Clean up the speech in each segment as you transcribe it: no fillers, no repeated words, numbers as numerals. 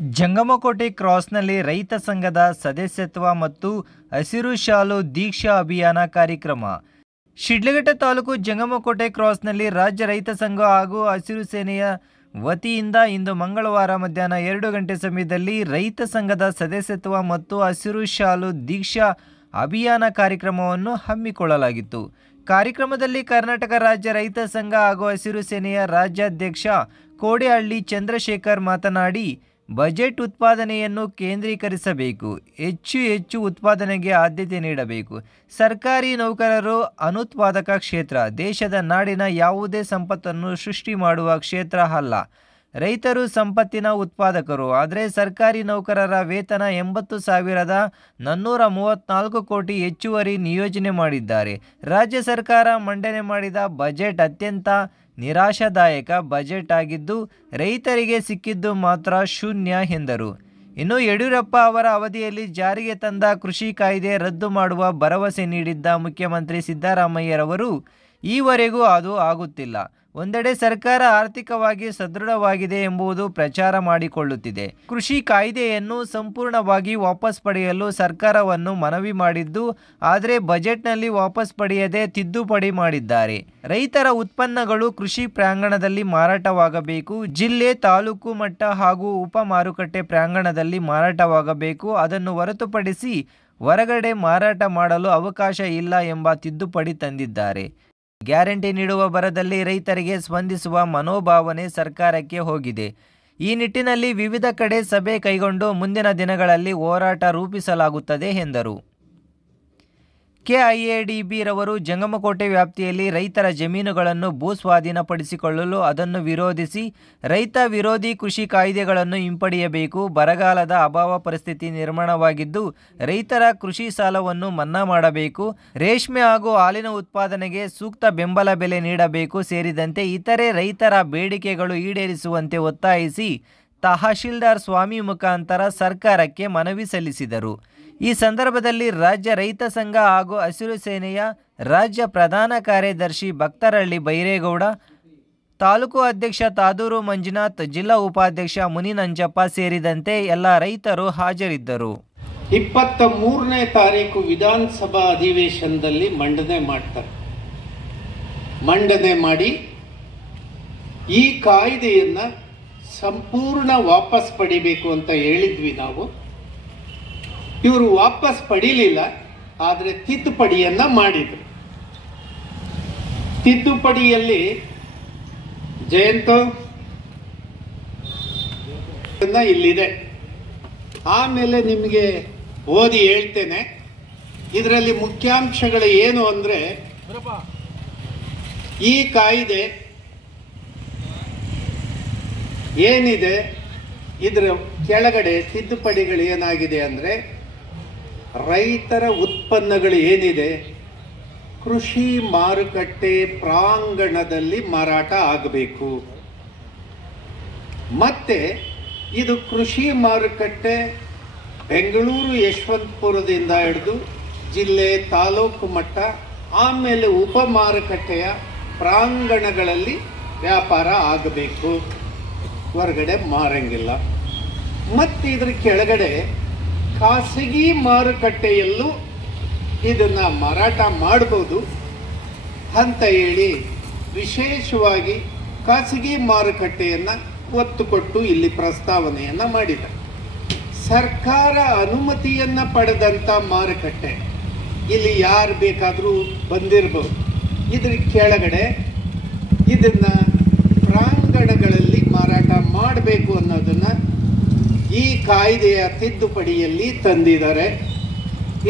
ಜಂಗಮಕೋಟೆ ಕ್ರಾಸ್ನಲ್ಲಿ ರೈತ ಸಂಘದ ಸದಸ್ಯತ್ವ ಮತ್ತು ಹಸಿರು ಶಾಲು ದೀಕ್ಷಾ ಅಭಿಯಾನ ಕಾರ್ಯಕ್ರಮ. ಶಿಡ್ಲಘಟ್ಟ ತಾಲೂಕು ಜಂಗಮಕೋಟೆ ಕ್ರಾಸ್ನಲ್ಲಿ ರಾಜ್ಯ ರೈತ ಸಂಘ ಹಾಗೂ ಹಸಿರು ಸೇನೆಯ ವತಿಯಿಂದ ಇಂದು ಮಂಗಳವಾರ ಮಧ್ಯಾಹ್ನ 2 ಗಂಟೆ ಸಮಯದಲ್ಲಿ ರೈತ ಸಂಘದ ಸದಸ್ಯತ್ವ ಮತ್ತು ಹಸಿರು ಶಾಲು ದೀಕ್ಷಾ ಅಭಿಯಾನ ಕಾರ್ಯಕ್ರಮವನ್ನು ಹಮ್ಮಿಕೊಳ್ಳಲಾಗಿತ್ತು. ಕಾರ್ಯಕ್ರಮದಲ್ಲಿ ಕರ್ನಾಟಕ ರಾಜ್ಯ ರೈತ ಸಂಘ ಹಾಗೂ ಹಸಿರು ಸೇನೆಯ ರಾಜ್ಯಾಧ್ಯಕ್ಷ ಕೋಡಿಹಳ್ಳಿ ಚಂದ್ರಶೇಖರ್ ಮಾತನಾಡಿ, ಬಜೆಟ್ ಉತ್ಪಾದನೆಯನ್ನು ಕೇಂದ್ರೀಕರಿಸಬೇಕು, ಹೆಚ್ಚು ಉತ್ಪಾದನೆಗೆ ಆದ್ಯತೆ ನೀಡಬೇಕು. ಸರ್ಕಾರಿ ನೌಕರರು ಅನುತ್ಪಾದಕ ಕ್ಷೇತ್ರ, ದೇಶದ ನಾಡಿನ ಯಾವುದೇ ಸಂಪತ್ತನ್ನು ಸೃಷ್ಟಿ ಮಾಡುವ ಕ್ಷೇತ್ರ ಅಲ್ಲ. ರೈತರು ಸಂಪತ್ತಿನ ಉತ್ಪಾದಕರು. ಆದರೆ ಸರ್ಕಾರಿ ನೌಕರರ ವೇತನ 80,434 ಕೋಟಿ ಹೆಚ್ಚುವರಿ ನಿಯೋಜನೆ ಮಾಡಿದ್ದಾರೆ. ರಾಜ್ಯ ಸರ್ಕಾರ ಮಂಡನೆ ಮಾಡಿದ ಬಜೆಟ್ ಅತ್ಯಂತ ನಿರಾಶಾದಾಯಕ ಬಜೆಟ್ ಆಗಿದ್ದು, ರೈತರಿಗೆ ಸಿಕ್ಕಿದ್ದು ಮಾತ್ರ ಶೂನ್ಯ ಎಂದರು. ಇನ್ನು ಯಡಿಯೂರಪ್ಪ ಅವರ ಅವಧಿಯಲ್ಲಿ ಜಾರಿಗೆ ತಂದ ಕೃಷಿ ಕಾಯ್ದೆ ರದ್ದು ಮಾಡುವ ಭರವಸೆ ನೀಡಿದ್ದ ಮುಖ್ಯಮಂತ್ರಿ ಸಿದ್ದರಾಮಯ್ಯರವರು ಈವರೆಗೂ ಅದು ಆಗುತ್ತಿಲ್ಲ. ಒಂದೆಡೆ ಸರ್ಕಾರ ಆರ್ಥಿಕವಾಗಿ ಸದೃಢವಾಗಿದೆ ಎಂಬುದು ಪ್ರಚಾರ ಮಾಡಿಕೊಳ್ಳುತ್ತಿದೆ. ಕೃಷಿ ಕಾಯ್ದೆಯನ್ನು ಸಂಪೂರ್ಣವಾಗಿ ವಾಪಸ್ ಪಡೆಯಲು ಸರ್ಕಾರವನ್ನು ಮನವಿ ಮಾಡಿದ್ದು, ಆದರೆ ಬಜೆಟ್ನಲ್ಲಿ ವಾಪಸ್ ಪಡೆಯದೆ ತಿದ್ದುಪಡಿ ಮಾಡಿದ್ದಾರೆ. ರೈತರ ಉತ್ಪನ್ನಗಳು ಕೃಷಿ ಪ್ರಾಂಗಣದಲ್ಲಿ ಮಾರಾಟವಾಗಬೇಕು. ಜಿಲ್ಲೆ, ತಾಲೂಕು ಮಟ್ಟ ಹಾಗೂ ಉಪ ಮಾರುಕಟ್ಟೆ ಪ್ರಾಂಗಣದಲ್ಲಿ ಮಾರಾಟವಾಗಬೇಕು. ಅದನ್ನು ಹೊರತುಪಡಿಸಿ ಹೊರಗಡೆ ಮಾರಾಟ ಮಾಡಲು ಅವಕಾಶ ಇಲ್ಲ ಎಂಬ ತಿದ್ದುಪಡಿ ತಂದಿದ್ದಾರೆ. ಗ್ಯಾರಂಟಿ ನೀಡುವ ಭರದಲ್ಲಿ ರೈತರಿಗೆ ಸ್ಪಂದಿಸುವ ಮನೋಭಾವನೆ ಸರ್ಕಾರಕ್ಕೆ ಹೋಗಿದೆ. ಈ ನಿಟ್ಟಿನಲ್ಲಿ ವಿವಿಧ ಕಡೆ ಸಭೆ ಕೈಗೊಂಡು ಮುಂದಿನ ದಿನಗಳಲ್ಲಿ ಹೋರಾಟ ರೂಪಿಸಲಾಗುತ್ತದೆ ಎಂದರು. ಕೆಐಎಡಿಬಿ ರವರು ಜಂಗಮಕೋಟೆ ವ್ಯಾಪ್ತಿಯಲ್ಲಿ ರೈತರ ಜಮೀನುಗಳನ್ನು ಭೂಸ್ವಾಧೀನಪಡಿಸಿಕೊಳ್ಳಲು ಅದನ್ನು ವಿರೋಧಿಸಿ ರೈತ ವಿರೋಧಿ ಕೃಷಿ ಕಾಯ್ದೆಗಳನ್ನು ಹಿಂಪಡೆಯಬೇಕು. ಬರಗಾಲದ ಅಭಾವ ಪರಿಸ್ಥಿತಿ ನಿರ್ಮಾಣವಾಗಿದ್ದು, ರೈತರ ಕೃಷಿ ಸಾಲವನ್ನು ಮನ್ನಾ ಮಾಡಬೇಕು. ರೇಷ್ಮೆ ಹಾಗೂ ಹಾಲಿನ ಉತ್ಪಾದನೆಗೆ ಸೂಕ್ತ ಬೆಂಬಲ ಬೆಲೆ ನೀಡಬೇಕು ಸೇರಿದಂತೆ ಇತರೆ ರೈತರ ಬೇಡಿಕೆಗಳು ಈಡೇರಿಸುವಂತೆ ಒತ್ತಾಯಿಸಿ ತಹಶೀಲ್ದಾರ್ ಸ್ವಾಮಿ ಮುಖಾಂತರ ಸರ್ಕಾರಕ್ಕೆ ಮನವಿ ಸಲ್ಲಿಸಿದರು. ಈ ಸಂದರ್ಭದಲ್ಲಿ ರಾಜ್ಯ ರೈತ ಸಂಘ ಹಾಗೂ ಹಸಿರು ಸೇನೆಯ ರಾಜ್ಯ ಪ್ರಧಾನ ಕಾರ್ಯದರ್ಶಿ ಭಕ್ತರಹಳ್ಳಿ ಬೈರೇಗೌಡ, ತಾಲೂಕು ಅಧ್ಯಕ್ಷ ತಾದೂರು ಮಂಜುನಾಥ್, ಜಿಲ್ಲಾ ಉಪಾಧ್ಯಕ್ಷ ಮುನಿನಂಜಪ್ಪ ಸೇರಿದಂತೆ ಎಲ್ಲ ರೈತರು ಹಾಜರಿದ್ದರು. 23ನೇ ತಾರೀಕು ವಿಧಾನಸಭಾ ಅಧಿವೇಶನದಲ್ಲಿ ಮಂಡನೆ ಮಾಡ್ತಾರೆ. ಮಂಡನೆ ಮಾಡಿ ಈ ಕಾಯ್ದೆಯನ್ನ ಸಂಪೂರ್ಣ ವಾಪಸ್ ಪಡಿಬೇಕು ಅಂತ ಹೇಳಿದ್ವಿ ನಾವು. ಇವರು ವಾಪಸ್ ಪಡೀಲಿಲ್ಲ, ಆದರೆ ತಿದ್ದುಪಡಿಯನ್ನ ಮಾಡಿದ್ರು. ತಿದ್ದುಪಡಿಯಲ್ಲಿ ಜಯಂತ ಇಲ್ಲಿದೆ, ಆಮೇಲೆ ನಿಮಗೆ ಓದಿ ಹೇಳ್ತೇನೆ. ಇದರಲ್ಲಿ ಮುಖ್ಯಾಂಶಗಳು ಏನು ಅಂದ್ರೆ, ಈ ಕಾಯ್ದೆ ಏನಿದೆ ಇದರ ಕೆಳಗಡೆ ತಿದ್ದುಪಡಿಗಳು ಏನಾಗಿದೆ ಅಂದ್ರೆ, ರೈತರ ಉತ್ಪನ್ನಗಳು ಏನಿದೆ ಕೃಷಿ ಮಾರುಕಟ್ಟೆ ಪ್ರಾಂಗಣದಲ್ಲಿ ಮಾರಾಟ ಆಗಬೇಕು. ಮತ್ತೆ ಇದು ಕೃಷಿ ಮಾರುಕಟ್ಟೆ ಬೆಂಗಳೂರು ಯಶವಂತಪುರದಿಂದ ಹಿಡಿದು ಜಿಲ್ಲೆ, ತಾಲೂಕು ಮಟ್ಟ, ಆಮೇಲೆ ಉಪ ಮಾರುಕಟ್ಟೆಯ ಪ್ರಾಂಗಣಗಳಲ್ಲಿ ವ್ಯಾಪಾರ ಆಗಬೇಕು, ಹೊರಗಡೆ ಮಾರಂಗಿಲ್ಲ. ಮತ್ತೆ ಇದ್ರ ಕೆಳಗಡೆ ಖಾಸಗಿ ಮಾರುಕಟ್ಟೆಯಲ್ಲೂ ಇದನ್ನ ಮಾರಾಟ ಮಾಡಬಹುದು ಅಂತ ಹೇಳಿ ವಿಶೇಷವಾಗಿ ಖಾಸಗಿ ಮಾರುಕಟ್ಟೆಯನ್ನ ಒತ್ತು ಕೊಟ್ಟು ಇಲ್ಲಿ ಪ್ರಸ್ತಾವನೆಯನ್ನ ಮಾಡಿದ್ದಾರೆ. ಸರ್ಕಾರ ಅನುಮತಿಯನ್ನ ಪಡೆದಂತ ಮಾರುಕಟ್ಟೆ ಇಲ್ಲಿ ಯಾರು ಬೇಕಾದರೂ ಬಂದಿರಬಹುದು. ಇದ್ರ ಕೆಳಗಡೆ ಇದನ್ನ ಪ್ರಾಂಗಣಗಳಲ್ಲಿ ಮಾರಾಟ ಮಾಡಬೇಕು ಅನ್ನೋದನ್ನ ಈ ಕಾಯ್ದೆಯ ತಿದ್ದುಪಡಿಯಲ್ಲಿ ತಂದಿದ್ದಾರೆ.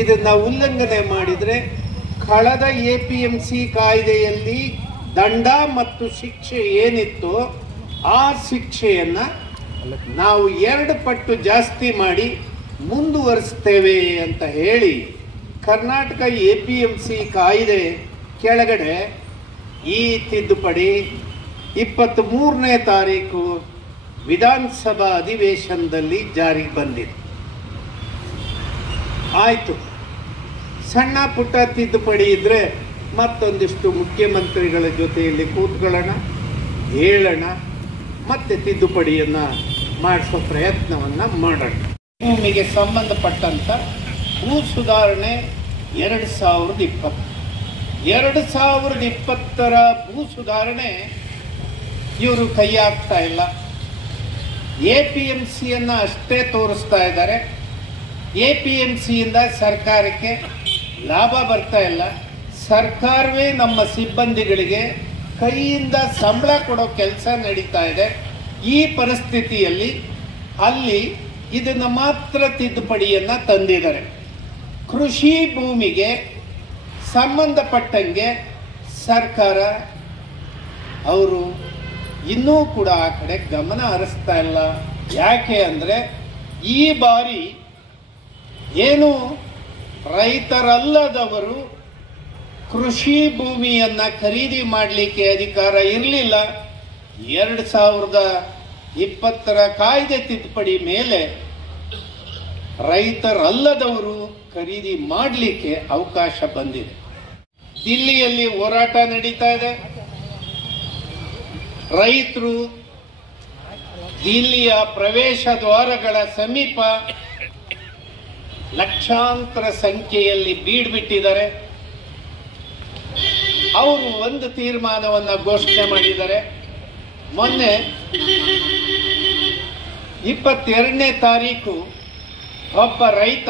ಇದನ್ನ ಉಲ್ಲಂಘನೆ ಮಾಡಿದ್ರೆ ಕಳೆದ APMC ಕಾಯ್ದೆಯಲ್ಲಿ ದಂಡ ಮತ್ತು ಶಿಕ್ಷೆ ಏನಿತ್ತು ಆ ಶಿಕ್ಷೆಯನ್ನ ನಾವು 2 ಪಟ್ಟು ಜಾಸ್ತಿ ಮಾಡಿ ಮುಂದುವರಿಸ್ತೇವೆ ಅಂತ ಹೇಳಿ ಕರ್ನಾಟಕ APMC ಕಾಯ್ದೆ ಕೆಳಗಡೆ ಈ ತಿದ್ದುಪಡಿ 23ನೇ ತಾರೀಕು ವಿಧಾನಸಭಾ ಅಧಿವೇಶನದಲ್ಲಿ ಜಾರಿಗೆ ಬಂದಿದೆ. ಆಯ್ತು, ಸಣ್ಣ ಪುಟ್ಟ ತಿದ್ದುಪಡಿ ಇದ್ರೆ ಮತ್ತೊಂದಿಷ್ಟು ಮುಖ್ಯಮಂತ್ರಿಗಳ ಜೊತೆಯಲ್ಲಿ ಕೂತ್ಕೊಳ್ಳೋಣ, ಹೇಳೋಣ, ಮತ್ತೆ ತಿದ್ದುಪಡಿಯನ್ನ ಮಾಡಿಸೋ ಪ್ರಯತ್ನವನ್ನು ಮಾಡೋಣ. ಭೂಮಿಗೆ ಸಂಬಂಧಪಟ್ಟಂಥ ಭೂ ಸುಧಾರಣೆ 2020 ಭೂ ಸುಧಾರಣೆ ಇವರು ಕೈ ಹಾಕ್ತಾ ಇಲ್ಲ. APMCಯನ್ನು ಅಷ್ಟೇ ತೋರಿಸ್ತಾ ಇದ್ದಾರೆ. APMCಯಿಂದ ಸರ್ಕಾರಕ್ಕೆ ಲಾಭ ಬರ್ತಾ ಇಲ್ಲ. ಸರ್ಕಾರವೇ ನಮ್ಮ ಸಿಬ್ಬಂದಿಗಳಿಗೆ ಕೈಯಿಂದ ಸಂಬಳ ಕೊಡೋ ಕೆಲಸ ನಡೀತಾ ಇದೆ. ಈ ಪರಿಸ್ಥಿತಿಯಲ್ಲಿ ಅಲ್ಲಿ ಇದನ್ನು ಮಾತ್ರ ತಿದ್ದುಪಡಿಯನ್ನು ತಂದಿದ್ದಾರೆ. ಕೃಷಿ ಭೂಮಿಗೆ ಸಂಬಂಧಪಟ್ಟಂಗೆ ಸರ್ಕಾರ ಅವರು ಇನ್ನೂ ಕೂಡ ಆ ಕಡೆ ಗಮನ ಹರಿಸ್ತಾ ಇಲ್ಲ. ಯಾಕೆ ಅಂದರೆ ಈ ಬಾರಿ ಏನು ರೈತರಲ್ಲದವರು ಕೃಷಿ ಭೂಮಿಯನ್ನು ಖರೀದಿ ಮಾಡಲಿಕ್ಕೆ ಅಧಿಕಾರ ಇರಲಿಲ್ಲ. 2020 ಕಾಯ್ದೆ ತಿದ್ದುಪಡಿ ಮೇಲೆ ರೈತರಲ್ಲದವರು ಖರೀದಿ ಮಾಡಲಿಕ್ಕೆ ಅವಕಾಶ ಬಂದಿದೆ. ದಿಲ್ಲಿಯಲ್ಲಿ ಹೋರಾಟ ನಡೀತಾ ಇದೆ. ರೈತರು ದಿಲ್ಲಿಯ ಪ್ರವೇಶ ದ್ವಾರಗಳ ಸಮೀಪ ಲಕ್ಷಾಂತರ ಸಂಖ್ಯೆಯಲ್ಲಿ ಬೀಡ್ಬಿಟ್ಟಿದ್ದಾರೆ. ಅವರು ಒಂದು ತೀರ್ಮಾನವನ್ನು ಘೋಷಣೆ ಮಾಡಿದ್ದಾರೆ. ಮೊನ್ನೆ 22ನೇ ತಾರೀಕು ಒಬ್ಬ ರೈತ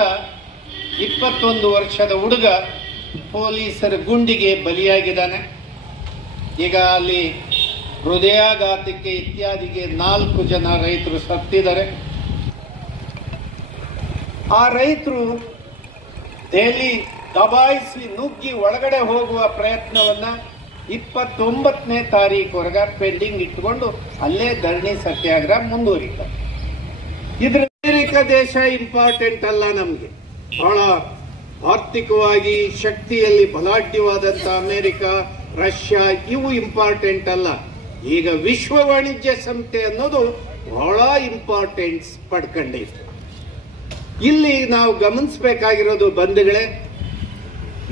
21 ವರ್ಷದ ಹುಡುಗ ಪೊಲೀಸರ ಗುಂಡಿಗೆ ಬಲಿಯಾಗಿದ್ದಾನೆ. ಈಗ ಅಲ್ಲಿ ಹೃದಯಾಘಾತಕ್ಕೆ ಇತ್ಯಾದಿಗೆ 4 ಜನ ರೈತರು ಸತ್ತಿದ್ದಾರೆ. ಆ ರೈತರು ದೆಹಲಿ ದಬಾಯಿಸಿ ನುಗ್ಗಿ ಒಳಗಡೆ ಹೋಗುವ ಪ್ರಯತ್ನವನ್ನ 29ನೇ ತಾರೀಕುವರೆಗೆ ಪೆಂಡಿಂಗ್ ಇಟ್ಟುಕೊಂಡು ಅಲ್ಲೇ ಧರಣಿ ಸತ್ಯಾಗ್ರಹ ಮುಂದುವರಿತಾರೆ. ಇದ್ರ ಅಮೆರಿಕ ದೇಶ ಇಂಪಾರ್ಟೆಂಟ್ ಅಲ್ಲ. ನಮಗೆ ಬಹಳ ಆರ್ಥಿಕವಾಗಿ ಶಕ್ತಿಯಲ್ಲಿ ಬಲಾಢ್ಯವಾದಂಥ ಅಮೆರಿಕ, ರಷ್ಯಾ ಇವು ಇಂಪಾರ್ಟೆಂಟ್ ಅಲ್ಲ. ಈಗ ವಿಶ್ವ ವಾಣಿಜ್ಯ ಸಂಸ್ಥೆ ಅನ್ನೋದು ಬಹಳ ಇಂಪಾರ್ಟೆನ್ಸ್ ಪಡ್ಕೊಂಡಿದೆ. ಇಲ್ಲಿ ನಾವು ಗಮನಿಸಬೇಕಾಗಿರೋದು ಬಂಧುಗಳೇ,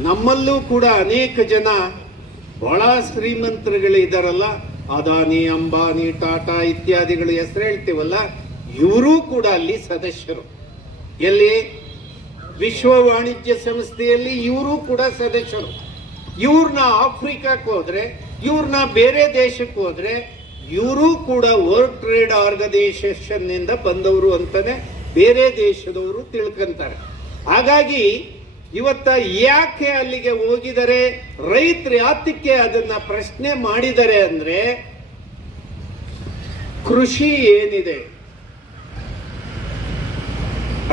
ನಮ್ಮಲ್ಲೂ ಕೂಡ ಅನೇಕ ಜನ ಬಹಳ ಶ್ರೀಮಂತರುಗಳಿದಾರಲ್ಲ, ಅದಾನಿ, ಅಂಬಾನಿ, ಟಾಟಾ ಇತ್ಯಾದಿಗಳು ಹೆಸರು ಹೇಳ್ತೀವಲ್ಲ, ಇವರೂ ಕೂಡ ಅಲ್ಲಿ ಸದಸ್ಯರು. ಎಲ್ಲಿ ವಿಶ್ವ ವಾಣಿಜ್ಯ ಸಂಸ್ಥೆಯಲ್ಲಿ ಇವರು ಕೂಡ ಸದಸ್ಯರು. ಇವ್ರನ್ನ ಆಫ್ರಿಕಾಕ್ಕೆ ಹೋದ್ರೆ, ಇವ್ರನ್ನ ಬೇರೆ ದೇಶಕ್ಕೆ ಹೋದ್ರೆ, ಇವರು ಕೂಡ ವರ್ಲ್ಡ್ ಟ್ರೇಡ್ ಆರ್ಗನೈಸೇಷನ್ ನಿಂದ ಬಂದವರು ಅಂತಾನೆ ಬೇರೆ ದೇಶದವರು ತಿಳ್ಕೊಂತಾರೆ. ಹಾಗಾಗಿ ಇವತ್ತ ಯಾಕೆ ಅಲ್ಲಿಗೆ ಹೋಗಿದ್ದಾರೆ, ರೈತರು ಯಾತಕ್ಕೆ ಅದನ್ನ ಪ್ರಶ್ನೆ ಮಾಡಿದ್ದಾರೆ ಅಂದ್ರೆ, ಕೃಷಿ ಏನಿದೆ,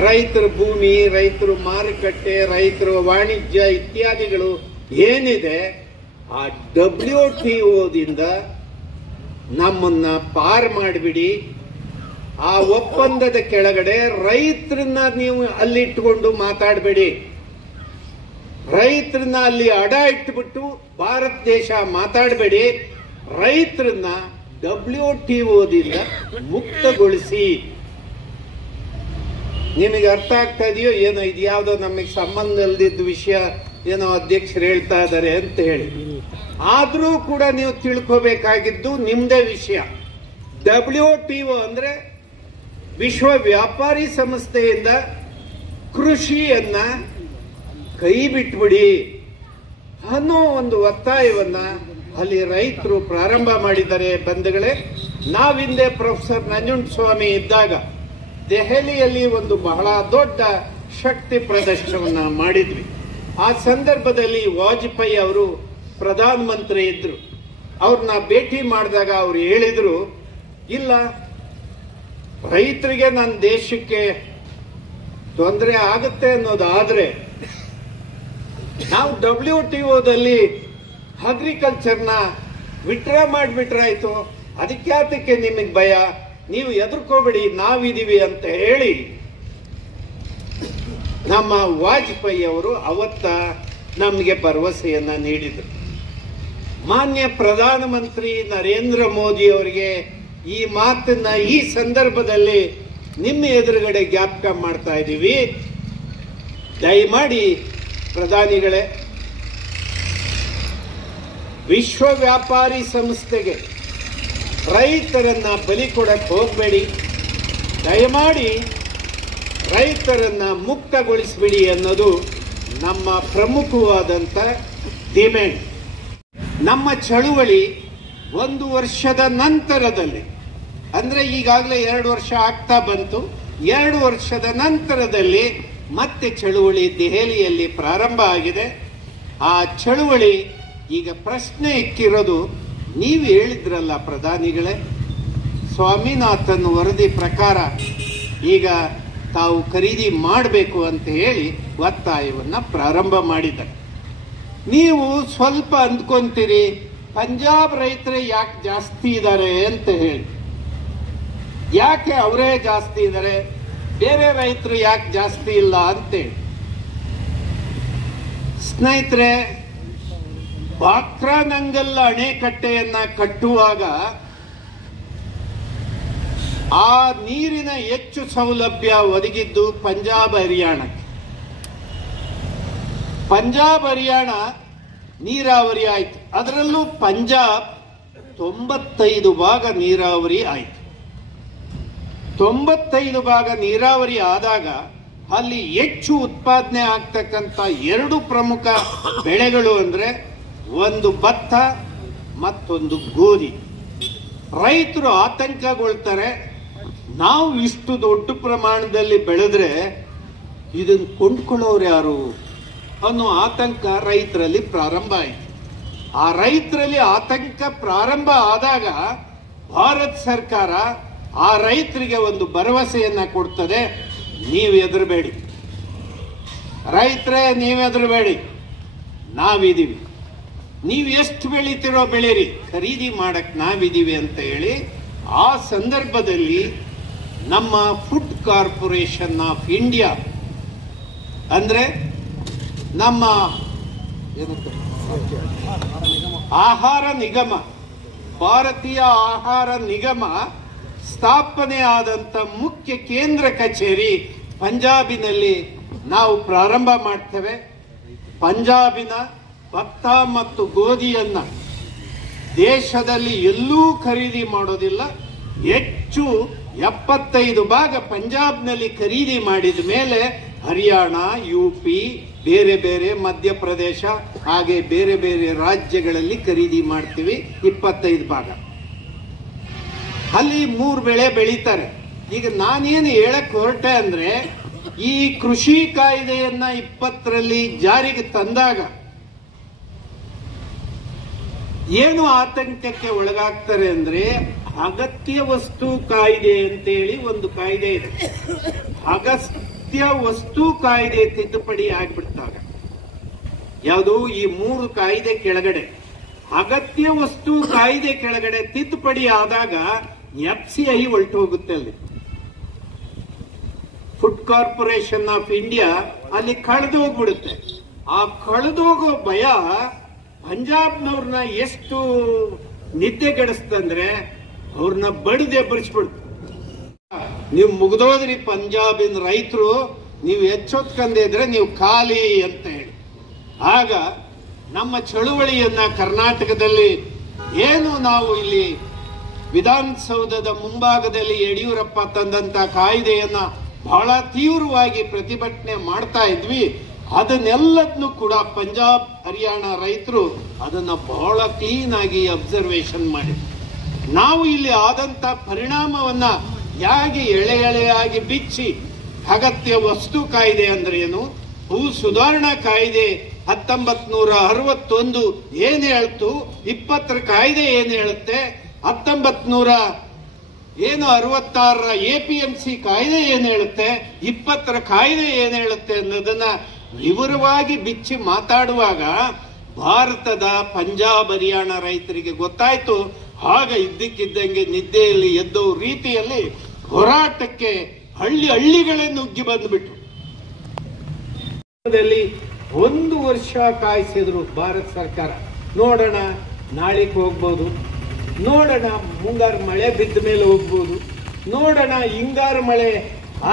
ರೈತರ ಭೂಮಿ, ರೈತರ ಮಾರುಕಟ್ಟೆ, ರೈತರ ವಾಣಿಜ್ಯ ಇತ್ಯಾದಿಗಳು ಏನಿದೆ, ಆ WTOದಿಂದ ನಮ್ಮನ್ನ ಪಾರ್ ಮಾಡಿಬಿಡಿ. ಆ ಒಪ್ಪಂದದ ಕೆಳಗಡೆ ರೈತರನ್ನ ನೀವು ಅಲ್ಲಿ ಇಟ್ಕೊಂಡು ಮಾತಾಡಬೇಡಿ. ರೈತರನ್ನ ಅಲ್ಲಿ ಅಡ ಇಟ್ಬಿಟ್ಟು ಭಾರತ ದೇಶ ಮಾತಾಡಬೇಡಿ. ರೈತರನ್ನ WTOದಿಂದ ಮುಕ್ತಗೊಳಿಸಿ. ನಿಮಗೆ ಅರ್ಥ ಆಗ್ತಾ ಇದೆಯೋ ಏನೋ, ಇದು ಯಾವುದೋ ನಮಗೆ ಸಂಬಂಧ ಇಲ್ದಿದ್ದ ವಿಷಯ ಏನೋ ಅಧ್ಯಕ್ಷರು ಹೇಳ್ತಾ ಇದ್ದಾರೆ ಅಂತ ಹೇಳಿ. ಆದರೂ ಕೂಡ ನೀವು ತಿಳ್ಕೋಬೇಕಾಗಿದ್ದು ನಿಮ್ದೇ ವಿಷಯ. WTO ಅಂದ್ರೆ ವಿಶ್ವ ವ್ಯಾಪಾರಿ ಸಂಸ್ಥೆಯಿಂದ ಕೃಷಿಯನ್ನ ಕೈ ಬಿಟ್ಬಿಡಿ ಅನ್ನೋ ಒಂದು ಒತ್ತಾಯವನ್ನ ಅಲ್ಲಿ ರೈತರು ಪ್ರಾರಂಭ ಮಾಡಿದ್ದಾರೆ. ಬಂಧುಗಳೇ, ನಾವಿಂದೆ ಪ್ರೊಫೆಸರ್ ನಂಜುಂಡಸ್ವಾಮಿ ಇದ್ದಾಗ ದೆಹಲಿಯಲ್ಲಿ ಒಂದು ಬಹಳ ದೊಡ್ಡ ಶಕ್ತಿ ಪ್ರದರ್ಶನವನ್ನ ಮಾಡಿದ್ವಿ. ಆ ಸಂದರ್ಭದಲ್ಲಿ ವಾಜಪೇಯಿ ಅವರು ಪ್ರಧಾನಮಂತ್ರಿ ಇದ್ರು. ಅವ್ರನ್ನ ಭೇಟಿ ಮಾಡಿದಾಗ ಅವ್ರು ಹೇಳಿದ್ರು, ಇಲ್ಲ ರೈತರಿಗೆ ನನ್ನ ದೇಶಕ್ಕೆ ತೊಂದರೆ ಆಗುತ್ತೆ ಅನ್ನೋದಾದ್ರೆ ನಾವು WTOದಲ್ಲಿ ಅಗ್ರಿಕಲ್ಚರ್ನ ವಿಡ್ರಾ ಮಾಡಿಬಿಟ್ರಾಯ್ತು, ಅದಕ್ಕೆ ನಿಮಗೆ ಭಯ, ನೀವು ಎದುರ್ಕೋಬೇಡಿ, ನಾವಿದೀವಿ ಅಂತ ಹೇಳಿ ನಮ್ಮ ವಾಜಪೇಯಿ ಅವರು ಅವತ್ತ ನಮಗೆ ಭರವಸೆಯನ್ನ ನೀಡಿದರು. ಮಾನ್ಯ ಪ್ರಧಾನಮಂತ್ರಿ ನರೇಂದ್ರ ಮೋದಿ ಅವರಿಗೆ ಈ ಮಾತನ್ನ ಈ ಸಂದರ್ಭದಲ್ಲಿ ನಿಮ್ಮ ಎದುರುಗಡೆ ಜ್ಞಾಪಕ ಮಾಡ್ತಾ ಇದ್ದೀವಿ. ದಯಮಾಡಿ ಪ್ರಧಾನಿಗಳೇ, ವಿಶ್ವ ವ್ಯಾಪಾರಿ ಸಂಸ್ಥೆಗೆ ರೈತರನ್ನ ಬಲಿ ಕೊಡಕ್ಕೆ ಹೋಗಬೇಡಿ. ದಯಮಾಡಿ ರೈತರನ್ನು ಮುಕ್ತಗೊಳಿಸಿಬಿಡಿ ಅನ್ನೋದು ನಮ್ಮ ಪ್ರಮುಖವಾದಂಥ ಡಿಮ್ಯಾಂಡ್. ನಮ್ಮ ಚಳುವಳಿ 1 ವರ್ಷದ ನಂತರದಲ್ಲಿ, ಅಂದರೆ ಈಗಾಗಲೇ 2 ವರ್ಷ ಆಗ್ತಾ ಬಂತು, 2 ವರ್ಷದ ನಂತರದಲ್ಲಿ ಮತ್ತೆ ಚಳುವಳಿ ದೆಹಲಿಯಲ್ಲಿ ಪ್ರಾರಂಭ ಆಗಿದೆ. ಆ ಚಳುವಳಿ ಈಗ ಪ್ರಶ್ನೆ ಇಕ್ಕಿರೋದು, ನೀವು ಹೇಳಿದ್ರಲ್ಲ ಪ್ರಧಾನಿಗಳೇ, ಸ್ವಾಮಿನಾಥನ್ ವರದಿ ಪ್ರಕಾರ ಈಗ ತಾವು ಖರೀದಿ ಮಾಡಬೇಕು ಅಂತ ಹೇಳಿ ಒತ್ತಾಯವನ್ನು ಪ್ರಾರಂಭ ಮಾಡಿದ್ದಾರೆ. ನೀವು ಸ್ವಲ್ಪ ಅಂದ್ಕೊಂತೀರಿ ಪಂಜಾಬ್ ರೈತರೇ ಯಾಕೆ ಜಾಸ್ತಿ ಇದ್ದಾರೆ ಅಂತ ಹೇಳಿ. ಯಾಕೆ ಅವರೇ ಜಾಸ್ತಿ ಇದ್ದಾರೆ, ಬೇರೆ ರೈತರು ಯಾಕೆ ಜಾಸ್ತಿ ಇಲ್ಲ ಅಂತೇಳಿ. ಸ್ನೇಹಿತರೆ, ಬಾಕ್ರಾನಂಗಲ್ ಅಣೆಕಟ್ಟೆಯನ್ನ ಕಟ್ಟುವಾಗ ಆ ನೀರಿನ ಹೆಚ್ಚು ಸೌಲಭ್ಯ ಒದಗಿದ್ದು ಪಂಜಾಬ್ ಹರಿಯಾಣಕ್ಕೆ. ಪಂಜಾಬ್ ಹರಿಯಾಣ ನೀರಾವರಿ ಆಯಿತು. ಅದರಲ್ಲೂ ಪಂಜಾಬ್ 95 ಭಾಗ ನೀರಾವರಿ ಆಯಿತು. 95 ಭಾಗ ನೀರಾವರಿ ಆದಾಗ ಅಲ್ಲಿ ಹೆಚ್ಚು ಉತ್ಪಾದನೆ ಆಗ್ತಕ್ಕಂಥ 2 ಪ್ರಮುಖ ಬೆಳೆಗಳು ಅಂದರೆ ಒಂದು ಭತ್ತ ಮತ್ತೊಂದು ಗೋಧಿ. ರೈತರು ಆತಂಕಗೊಳ್ತಾರೆ, ನಾವು ಇಷ್ಟು ದೊಡ್ಡ ಪ್ರಮಾಣದಲ್ಲಿ ಬೆಳೆದ್ರೆ ಇದನ್ನು ಕೊಂಡ್ಕೊಳ್ಳೋರು ಯಾರು ಅನ್ನೋ ಆತಂಕ ರೈತರಲ್ಲಿ ಪ್ರಾರಂಭ ಆಯಿತು. ಆ ರೈತರಲ್ಲಿ ಆತಂಕ ಪ್ರಾರಂಭ ಆದಾಗ ಭಾರತ ಸರ್ಕಾರ ಆ ರೈತರಿಗೆ ಒಂದು ಭರವಸೆಯನ್ನ ಕೊಡ್ತದೆ, ನೀವು ಹೆದರಬೇಡಿ ರೈತರೇ, ನೀವು ಹೆದರಬೇಡಿ, ನಾವಿದ್ದೀವಿ, ನೀವು ಎಷ್ಟು ಬೆಳಿತೀರೋ ಬೆಳೀರಿ, ಖರೀದಿ ಮಾಡಕ್ ನಾವಿದ್ದೀವಿ ಅಂತ ಹೇಳಿ. ಆ ಸಂದರ್ಭದಲ್ಲಿ ನಮ್ಮ ಫುಡ್ ಕಾರ್ಪೊರೇಷನ್ ಆಫ್ ಇಂಡಿಯಾ ಅಂದ್ರೆ ನಮ್ಮ ಆಹಾರ ನಿಗಮ, ಭಾರತೀಯ ಆಹಾರ ನಿಗಮ ಸ್ಥಾಪನೆ ಆದಂತ ಮುಖ್ಯ ಕೇಂದ್ರ ಕಚೇರಿ ಪಂಜಾಬಿನಲ್ಲಿ ನಾವು ಪ್ರಾರಂಭ ಮಾಡ್ತೇವೆ. ಪಂಜಾಬಿನ ಭತ್ತ ಮತ್ತು ಗೋಧಿಯನ್ನ ದೇಶದಲ್ಲಿ ಎಲ್ಲೂ ಖರೀದಿ ಮಾಡೋದಿಲ್ಲ. ಹೆಚ್ಚು 75 ಭಾಗ ಪಂಜಾಬ್ನಲ್ಲಿ ಖರೀದಿ ಮಾಡಿದ ಮೇಲೆ ಹರಿಯಾಣ, UP, ಬೇರೆ ಬೇರೆ ಮಧ್ಯಪ್ರದೇಶ, ಹಾಗೆ ಬೇರೆ ಬೇರೆ ರಾಜ್ಯಗಳಲ್ಲಿ ಖರೀದಿ ಮಾಡ್ತೀವಿ 25 ಭಾಗ. ಅಲ್ಲಿ 3 ಬೆಳೆ ಬೆಳೀತಾರೆ. ಈಗ ನಾನೇನು ಹೇಳಕ್ ಹೊರಟೆ ಅಂದ್ರೆ, ಈ ಕೃಷಿ ಕಾಯ್ದೆಯನ್ನ 20ರಲ್ಲಿ ಜಾರಿಗೆ ತಂದಾಗ ಏನು ಆತಂಕಕ್ಕೆ ಒಳಗಾಗ್ತಾರೆ ಅಂದ್ರೆ, ಅಗತ್ಯ ವಸ್ತು ಕಾಯ್ದೆ ಅಂತೇಳಿ ಒಂದು ಕಾಯ್ದೆ ಇದೆ. ಅಗತ್ಯ ವಸ್ತು ಕಾಯ್ದೆ ತಿದ್ದುಪಡಿ ಆಗ್ಬಿಡ್ತಾವೆ. ಯಾವುದು ಈ 3 ಕಾಯ್ದೆ ಕೆಳಗಡೆ, ಅಗತ್ಯ ವಸ್ತು ಕಾಯ್ದೆ ಕೆಳಗಡೆ ತಿದ್ದುಪಡಿ ಆದಾಗ FCI ಹೊರಟು ಹೋಗುತ್ತೆ. ಅಲ್ಲಿ ಫುಡ್ ಕಾರ್ಪೊರೇಷನ್ ಆಫ್ ಇಂಡಿಯಾ ಅಲ್ಲಿ ಕಳೆದು ಹೋಗ್ಬಿಡುತ್ತೆ. ಆ ಕಳೆದೋಗೋ ಭಯ ಪಂಜಾಬ್ನವ್ರನ್ನ ಎಷ್ಟು ನಿದ್ದೆಗೆಡಿಸ್ತಂದ್ರೆ ಅವ್ರನ್ನ ಬಡಿದು ಎಬ್ಬರಿಸ್ಬಿಡ್ತು. ನೀವು ಮುಗ್ದೋದ್ರಿ ಪಂಜಾಬಿನ ರೈತರು, ನೀವು ಎಚ್ಚೊತ್ಕಂದಿದ್ರೆ ನೀವು ಖಾಲಿ ಅಂತ ಹೇಳಿ. ಆಗ ನಮ್ಮ ಚಳುವಳಿಯನ್ನ ಕರ್ನಾಟಕದಲ್ಲಿ ಏನು ನಾವು ಇಲ್ಲಿ ವಿಧಾನಸೌಧದ ಮುಂಭಾಗದಲ್ಲಿ ಯಡಿಯೂರಪ್ಪ ತಂದಂತ ಕಾಯ್ದೆಯನ್ನ ಬಹಳ ತೀವ್ರವಾಗಿ ಪ್ರತಿಭಟನೆ ಮಾಡ್ತಾ ಇದ್ವಿ, ಅದನ್ನೆಲ್ಲದನ್ನು ಕೂಡ ಪಂಜಾಬ್ ಹರಿಯಾಣ ರೈತರು ಅದನ್ನ ಬಹಳ ಕ್ಲೀನ್ ಆಗಿ ಅಬ್ಸರ್ವೇಷನ್ ಮಾಡಿ, ನಾವು ಇಲ್ಲಿ ಆದಂತ ಪರಿಣಾಮವನ್ನ ಹೇಗೆ ಎಳೆ ಎಳೆಯಾಗಿ ಬಿಚ್ಚಿ, ಅಗತ್ಯ ವಸ್ತು ಕಾಯ್ದೆ ಅಂದ್ರೆ ಏನು, ಭೂ ಸುಧಾರಣಾ ಕಾಯ್ದೆ 1961 ಏನ್ ಹೇಳ್ತು, 20ರ ಕಾಯ್ದೆ ಏನ್ ಹೇಳುತ್ತೆ, 1966ರ APMC ಕಾಯ್ದೆ ಏನ್ ಹೇಳುತ್ತೆ, 20ರ ಕಾಯ್ದೆ ಏನ್ ಹೇಳುತ್ತೆ ಅನ್ನೋದನ್ನ ವಿವರವಾಗಿ ಬಿಚ್ಚಿ ಮಾತಾಡುವಾಗ ಭಾರತದ ಪಂಜಾಬ್ ಹರಿಯಾಣ ರೈತರಿಗೆ ಗೊತ್ತಾಯ್ತು. ಆಗ ಇದ್ದಕ್ಕಿದ್ದಂಗೆ ನಿದ್ದೆಯಲ್ಲಿ ಎದ್ದೋ ರೀತಿಯಲ್ಲಿ ಹೋರಾಟಕ್ಕೆ ಹಳ್ಳಿಗಳೇ ನುಗ್ಗಿ ಬಂದ್ಬಿಟ್ರು. 1 ವರ್ಷ ಕಾಯಿಸಿದ್ರು ಭಾರತ ಸರ್ಕಾರ. ನೋಡೋಣ ನಾಳಿಗೆ ಹೋಗ್ಬೋದು, ನೋಡೋಣ ಮುಂಗಾರು ಮಳೆ ಬಿದ್ದ ಮೇಲೆ ಹೋಗ್ಬೋದು, ನೋಡೋಣ ಹಿಂಗಾರು ಮಳೆ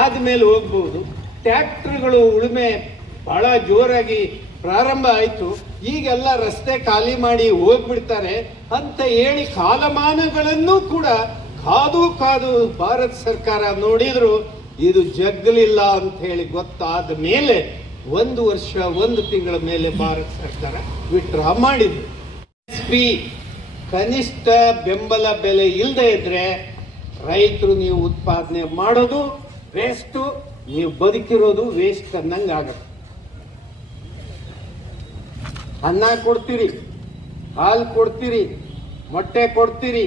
ಆದ್ಮೇಲೆ ಹೋಗ್ಬೋದು. ಟ್ರ್ಯಾಕ್ಟರ್ಗಳು ಉಳುಮೆ ಬಹಳ ಜೋರಾಗಿ ಪ್ರಾರಂಭ ಆಯ್ತು, ಈಗೆಲ್ಲ ರಸ್ತೆ ಖಾಲಿ ಮಾಡಿ ಹೋಗ್ಬಿಡ್ತಾರೆ ಅಂತ ಹೇಳಿ ಕಾಲಮಾನಗಳನ್ನು ಕೂಡ ಕಾದು ಕಾದು ಭಾರತ ಸರ್ಕಾರ ನೋಡಿದ್ರು ಇದು ಜಗ್ಗಲಿಲ್ಲ ಅಂತ ಹೇಳಿ ಗೊತ್ತಾದ ಮೇಲೆ 1 ವರ್ಷ 1 ತಿಂಗಳ ಮೇಲೆ ಭಾರತ ಸರ್ಕಾರ ವಿಡ್ರಾ ಮಾಡಿದ್ರು. ಎಸ್ಪಿ ಕನಿಷ್ಠ ಬೆಂಬಲ ಬೆಲೆ ಇಲ್ಲದೆ ಇದ್ರೆ ರೈತರು ನೀವು ಉತ್ಪಾದನೆ ಮಾಡೋದು ವೇಸ್ಟು, ನೀವು ಬದುಕಿರೋದು ವೇಸ್ಟ್ ಅನ್ನಂಗೆ ಆಗತ್ತೆ. ಅನ್ನ ಕೊಡ್ತೀರಿ, ಹಾಲು ಕೊಡ್ತೀರಿ, ಮೊಟ್ಟೆ ಕೊಡ್ತೀರಿ,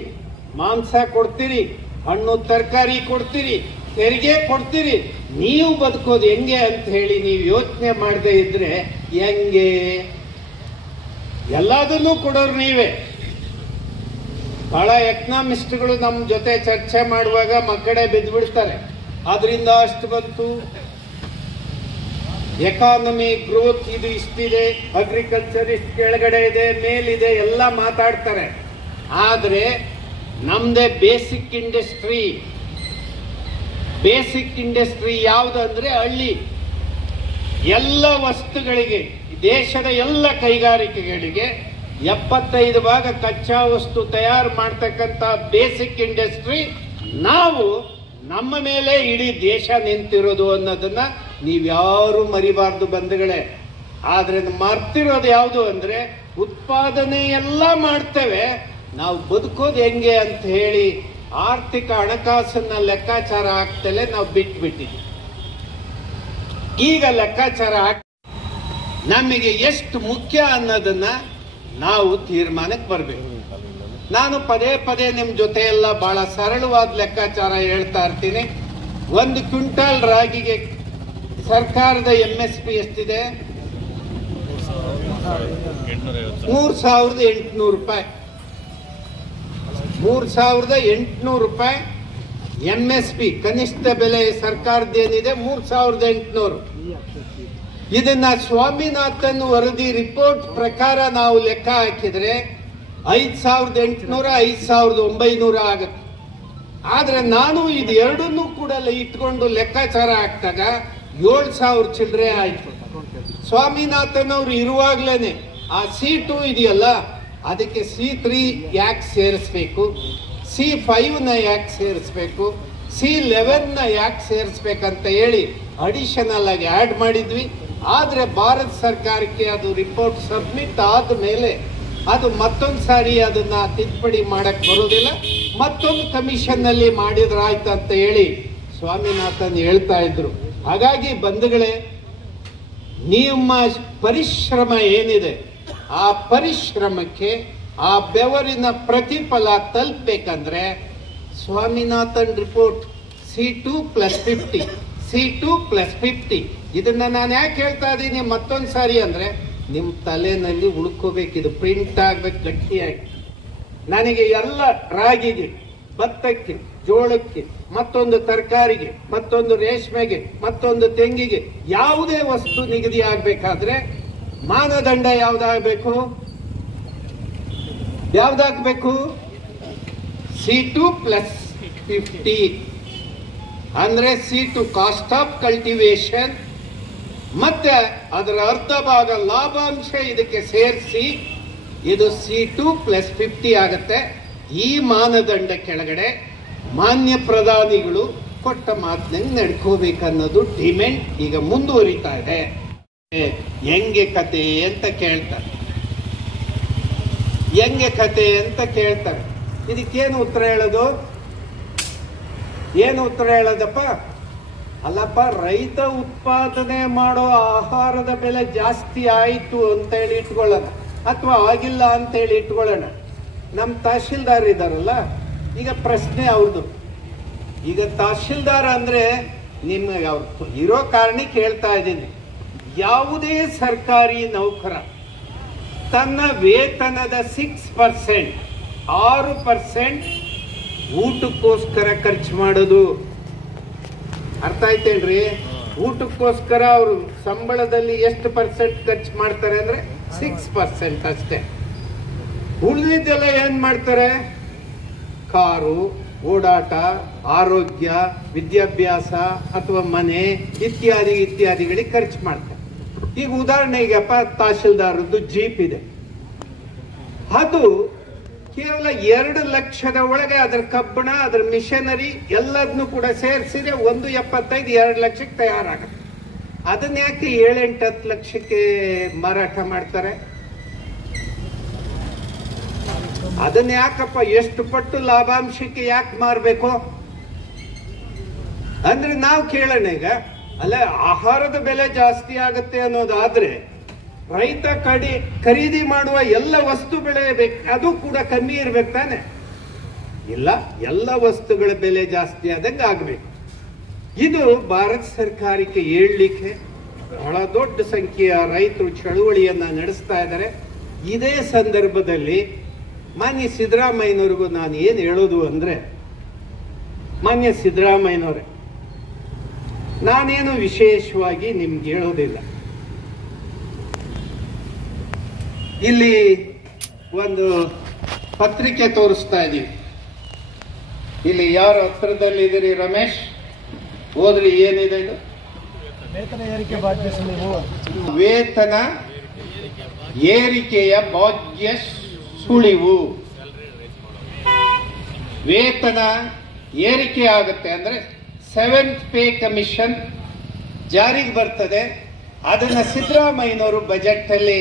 ಮಾಂಸ ಕೊಡ್ತೀರಿ, ಹಣ್ಣು ತರಕಾರಿ ಕೊಡ್ತೀರಿ, ತೆರಿಗೆ ಕೊಡ್ತೀರಿ, ನೀವು ಬದುಕೋದು ಹೆಂಗೆ ಅಂತ ಹೇಳಿ ನೀವು ಯೋಚನೆ ಮಾಡದೆ ಇದ್ರೆ ಹೆಂಗೆ? ಎಲ್ಲದನ್ನೂ ಕೊಡೋರು ನೀವೇ. ಬಹಳ ಎಕನಾಮಿಸ್ಟ್ಗಳು ನಮ್ಮ ಜೊತೆ ಚರ್ಚೆ ಮಾಡುವಾಗ ಮಕ್ಕಳೇ ಬಿದ್ದುಬಿಡ್ತಾರೆ. ಅದರಿಂದ ಅಷ್ಟು ಬಂತು, ಎಕಾನಮಿ ಗ್ರೋತ್ ಇದು ಇಷ್ಟಿದೆ, ಅಗ್ರಿಕಲ್ಚರ್ ಇಷ್ಟು ಕೆಳಗಡೆ ಇದೆ, ಮೇಲಿದೆ ಎಲ್ಲ ಮಾತಾಡ್ತಾರೆ. ಆದರೆ ನಮ್ದೇ ಬೇಸಿಕ್ ಇಂಡಸ್ಟ್ರಿ ಯಾವುದಂದ್ರೆ ಹಳ್ಳಿ. ಎಲ್ಲ ವಸ್ತುಗಳಿಗೆ, ದೇಶದ ಎಲ್ಲ ಕೈಗಾರಿಕೆಗಳಿಗೆ 75 ಭಾಗ ಕಚ್ಚಾ ವಸ್ತು ತಯಾರು ಮಾಡ್ತಕ್ಕಂಥ ಬೇಸಿಕ್ ಇಂಡಸ್ಟ್ರಿ ನಾವು, ನಮ್ಮ ಮೇಲೆ ಇಡೀ ದೇಶ ನಿಂತಿರೋದು ಅನ್ನೋದನ್ನ ನೀವ್ಯಾರು ಮರಿಬಾರ್ದು ಬಂಧುಗಳೇ. ಆದ್ರೆ ಮರ್ತಿರೋದು ಯಾವುದು ಅಂದ್ರೆ ಉತ್ಪಾದನೆ ಎಲ್ಲ ಮಾಡ್ತೇವೆ, ನಾವು ಬದುಕೋದು ಹೆಂಗೆ ಅಂತ ಹೇಳಿ ಆರ್ಥಿಕ ಹಣಕಾಸನ್ನ ಲೆಕ್ಕಾಚಾರ ಹಾಕ್ತಲೇ ನಾವು ಬಿಟ್ಬಿಟ್ಟಿದ್ವಿ. ಈಗ ಲೆಕ್ಕಾಚಾರ ನಮಗೆ ಎಷ್ಟು ಮುಖ್ಯ ಅನ್ನೋದನ್ನ ನಾವು ತೀರ್ಮಾನಕ್ಕೆ ಬರಬೇಕು. ನಾನು ಪದೇ ಪದೇ ನಿಮ್ ಜೊತೆ ಎಲ್ಲ ಬಹಳ ಸರಳವಾದ ಲೆಕ್ಕಾಚಾರ ಹೇಳ್ತಾ ಇರ್ತೀನಿ. 1 ಕ್ವಿಂಟಾಲ್ ರಾಗಿಗೆ ಸರ್ಕಾರದ MSP ಎಷ್ಟಿದೆ? 3,800 ರೂಪಾಯಿ. 3,800 ರೂಪಾಯಿ MSP ಕನಿಷ್ಠ ಬೆಲೆ ಸರ್ಕಾರದ್ದೇನಿದೆ 3,800. ಇದನ್ನ ಸ್ವಾಮಿನಾಥನ್ ವರದಿ ರಿಪೋರ್ಟ್ ಪ್ರಕಾರ ನಾವು ಲೆಕ್ಕ ಹಾಕಿದ್ರೆ 5,800 5,900 ಆಗುತ್ತೆ. ಆದ್ರೆ ನಾನು ಇದು ಎರಡನ್ನೂ ಕೂಡ ಇಟ್ಕೊಂಡು ಲೆಕ್ಕಾಚಾರ ಹಾಕ್ದಾಗ 7,000 ಚಿಲ್ಲರೆ ಆಯ್ತು. ಸ್ವಾಮಿನಾಥನ್ ಅವರು ಇರುವಾಗ್ಲೇನೆ ಆ C2 ಇದೆಯಲ್ಲ, ಅದಕ್ಕೆ C3 ಯಾಕೆ ಸೇರಿಸ್ಬೇಕು, C5 ನ ಯಾಕೆ ಸೇರಿಸ್ಬೇಕು, C11 ನ ಯಾಕೆ ಸೇರಿಸ್ಬೇಕಂತ ಹೇಳಿ ಅಡಿಷನಲ್ ಆಗಿ ಆಡ್ ಮಾಡಿದ್ವಿ. ಆದ್ರೆ ಭಾರತ ಸರ್ಕಾರಕ್ಕೆ ಅದು ರಿಪೋರ್ಟ್ ಸಬ್ಮಿಟ್ ಆದ ಮೇಲೆ ಅದು ಮತ್ತೊಂದು ಸಾರಿ ಅದನ್ನ ತಿದ್ದುಪಡಿ ಮಾಡಕ್ ಬರೋದಿಲ್ಲ, ಮತ್ತೊಂದು ಕಮಿಷನ್ ನಲ್ಲಿ ಮಾಡಿದ್ರಾಯ್ತು ಅಂತ ಹೇಳಿ ಸ್ವಾಮಿನಾಥನ್ ಹೇಳ್ತಾ ಇದ್ರು. ಹಾಗಾಗಿ ಬಂಧುಗಳೇ, ನಿಮ್ಮ ಪರಿಶ್ರಮ ಏನಿದೆ ಆ ಪರಿಶ್ರಮಕ್ಕೆ ಆ ಬೆವರಿನ ಪ್ರತಿಫಲ ತಲುಪಬೇಕಂದ್ರೆ ಸ್ವಾಮಿನಾಥನ್ ರಿಪೋರ್ಟ್ C2+50 ಇದನ್ನ ನಾನು ಯಾಕೆ ಹೇಳ್ತಾ ಇದ್ದೀನಿ ಮತ್ತೊಂದು ಸಾರಿ ಅಂದ್ರೆ ನಿಮ್ ತಲೆನಲ್ಲಿ ಉಳ್ಕೋಬೇಕು, ಇದು ಪ್ರಿಂಟ್ ಆಗ್ಬೇಕು ಗಟ್ಟಿಯಾಗಿ. ನನಗೆ ಎಲ್ಲ ರಾಗಿಗೆ, ಭತ್ತಕ್ಕೆ, ಜೋಳಕ್ಕೆ, ಮತ್ತೊಂದು ತರಕಾರಿಗೆ, ಮತ್ತೊಂದು ರೇಷ್ಮೆಗೆ, ಮತ್ತೊಂದು ತೆಂಗಿಗೆ ಯಾವುದೇ ವಸ್ತು ನಿಗದಿ ಆಗ್ಬೇಕಾದ್ರೆ ಮಾನದಂಡ ಯಾವ್ದಾಗಬೇಕು? C2+50 ಅಂದ್ರೆ C2 ಕಾಸ್ಟ್ ಆಫ್ ಕಲ್ಟಿವೇಶನ್ ಮತ್ತೆ ಅದರ ಅರ್ಧ ಭಾಗ ಲಾಭಾಂಶ ಇದಕ್ಕೆ ಸೇರಿಸಿ ಇದು C2+50 ಆಗತ್ತೆ. ಈ ಮಾನದಂಡ ಕೆಳಗಡೆ ಮಾನ್ಯ ಪ್ರಧಾನಿಗಳು ಕೊಟ್ಟ ಮಾತಿನಂಗೆ ನಡ್ಕೋಬೇಕನ್ನೋದು ಡಿಮ್ಯಾಂಡ್ ಈಗ ಮುಂದುವರಿತಾ ಇದೆ. ಹೆಂಗೆ ಕತೆ ಅಂತ ಕೇಳ್ತಾರೆ, ಇದಕ್ಕೇನು ಉತ್ತರ ಹೇಳೋದು? ಏನು ಉತ್ತರ ಹೇಳೋದಪ್ಪ? ಅಲ್ಲಪ್ಪ, ರೈತ ಉತ್ಪಾದನೆ ಮಾಡೋ ಆಹಾರದ ಬೆಲೆ ಜಾಸ್ತಿ ಆಯಿತು ಅಂತ ಹೇಳಿ ಇಟ್ಕೊಳ್ಳೋಣ, ಅಥವಾ ಆಗಿಲ್ಲ ಅಂತ ಹೇಳಿ ಇಟ್ಕೊಳ್ಳೋಣ. ನಮ್ಮ ತಹಶೀಲ್ದಾರ್ ಇದಾರಲ್ಲ, ಈಗ ಪ್ರಶ್ನೆ ಅವ್ರದ್ದು. ಈಗ ತಹಶೀಲ್ದಾರ್ ಅಂದ್ರೆ ನಿಮ್ಗೆ ಅವ್ರು ಇರೋ ಕಾರಣಕ್ಕೆ ಹೇಳ್ತಾ ಇದ್ದೀನಿ. ಯಾವುದೇ ಸರ್ಕಾರಿ ನೌಕರ ತನ್ನ ವೇತನದ 6% ಊಟಕ್ಕೋಸ್ಕರ ಖರ್ಚು ಮಾಡೋದು. ಅರ್ಥ ಆಯ್ತೇನ್ರಿ? ಊಟಕ್ಕೋಸ್ಕರ ಅವರು ಸಂಬಳದಲ್ಲಿ ಎಷ್ಟು % ಖರ್ಚು ಮಾಡ್ತಾರೆ ಅಂದ್ರೆ 6% ಅಷ್ಟೇ. ಉಳಿದಿದ್ದೆಲ್ಲ ಏನ್ ಮಾಡ್ತಾರೆ? ಕಾರು, ಓಡಾಟ, ಆರೋಗ್ಯ, ವಿದ್ಯಾಭ್ಯಾಸ ಅಥವಾ ಮನೆ ಇತ್ಯಾದಿಗಳಿಗೆ ಖರ್ಚು ಮಾಡ್ತಾರೆ. ಈಗ ಉದಾಹರಣೆಗಪ್ಪ, ತಹಶೀಲ್ದಾರದ್ದು ಜೀಪ್ ಇದೆ, ಅದು ಕೇವಲ 2 ಲಕ್ಷದ ಒಳಗೆ ಅದರ ಕಬ್ಬಣ, ಅದರ ಮಿಷನರಿ ಎಲ್ಲದನ್ನು ಕೂಡ ಸೇರಿಸಿದ್ರೆ 1.75 2 ಲಕ್ಷಕ್ಕೆ ತಯಾರಾಗುತ್ತೆ. ಅದನ್ನ ಯಾಕೆ 7-8-10 ಲಕ್ಷಕ್ಕೆ ಮಾರಾಟ ಮಾಡ್ತಾರೆ? ಅದನ್ನ ಯಾಕಪ್ಪ ಎಷ್ಟು ಪಟ್ಟು ಲಾಭಾಂಶಕ್ಕೆ ಯಾಕೆ ಮಾರಬೇಕು ಅಂದ್ರೆ ನಾವು ಕೇಳೋಣ. ಈಗ ಅಲ್ಲ, ಆಹಾರದ ಬೆಲೆ ಜಾಸ್ತಿ ಆಗುತ್ತೆ ಅನ್ನೋದಾದ್ರೆ ರೈತ ಖರೀದಿ ಮಾಡುವ ಎಲ್ಲ ವಸ್ತು ಬೆಲೆ ಬೇಕು, ಅದು ಕೂಡ ಕಮ್ಮಿ ಇರ್ಬೇಕು ತಾನೆ? ಇಲ್ಲ, ಎಲ್ಲ ವಸ್ತುಗಳ ಬೆಲೆ ಜಾಸ್ತಿ ಆದಂಗೆ ಆಗ್ಬೇಕು. ಇದು ಭಾರತ ಸರ್ಕಾರಕ್ಕೆ ಹೇಳಲಿಕ್ಕೆ ಬಹಳ ದೊಡ್ಡ ಸಂಖ್ಯೆಯ ರೈತರು ಚಳುವಳಿಯನ್ನ ನಡೆಸ್ತಾ ಇದ್ದಾರೆ. ಇದೇ ಸಂದರ್ಭದಲ್ಲಿ ಮಾನ್ಯ ಸಿದ್ದರಾಮಯ್ಯನವ್ರಿಗೂ ನಾನು ಏನು ಹೇಳೋದು ಅಂದ್ರೆ, ಮಾನ್ಯ ಸಿದ್ದರಾಮಯ್ಯನವರೇ, ನಾನೇನು ವಿಶೇಷವಾಗಿ ನಿಮ್ಗೆ ಹೇಳೋದಿಲ್ಲ. ಇಲ್ಲಿ ಒಂದು ಪತ್ರಿಕೆ ತೋರಿಸ್ತಾ ಇದೀವಿ. ಇಲ್ಲಿ ಯಾರು ಹತ್ರದಲ್ಲಿದ್ದೀರಿ? ರಮೇಶ್, ಓದ್ರಿ, ಏನಿದೆ ಇದು? ವೇತನ ಏರಿಕೆ ಭಾಗ್ಯ ಸುಳಿವು. ವೇತನ ಏರಿಕೆಯ ಭಾಗ್ಯ ಸುಳಿವು. ವೇತನ ಏರಿಕೆ ಆಗುತ್ತೆ ಅಂದ್ರೆ 7th ಪೇ ಕಮಿಷನ್ ಜಾರಿಗೆ ಬರ್ತದೆ. ಅದನ್ನ ಸಿದ್ದರಾಮಯ್ಯನವರು ಬಜೆಟ್ ಅಲ್ಲಿ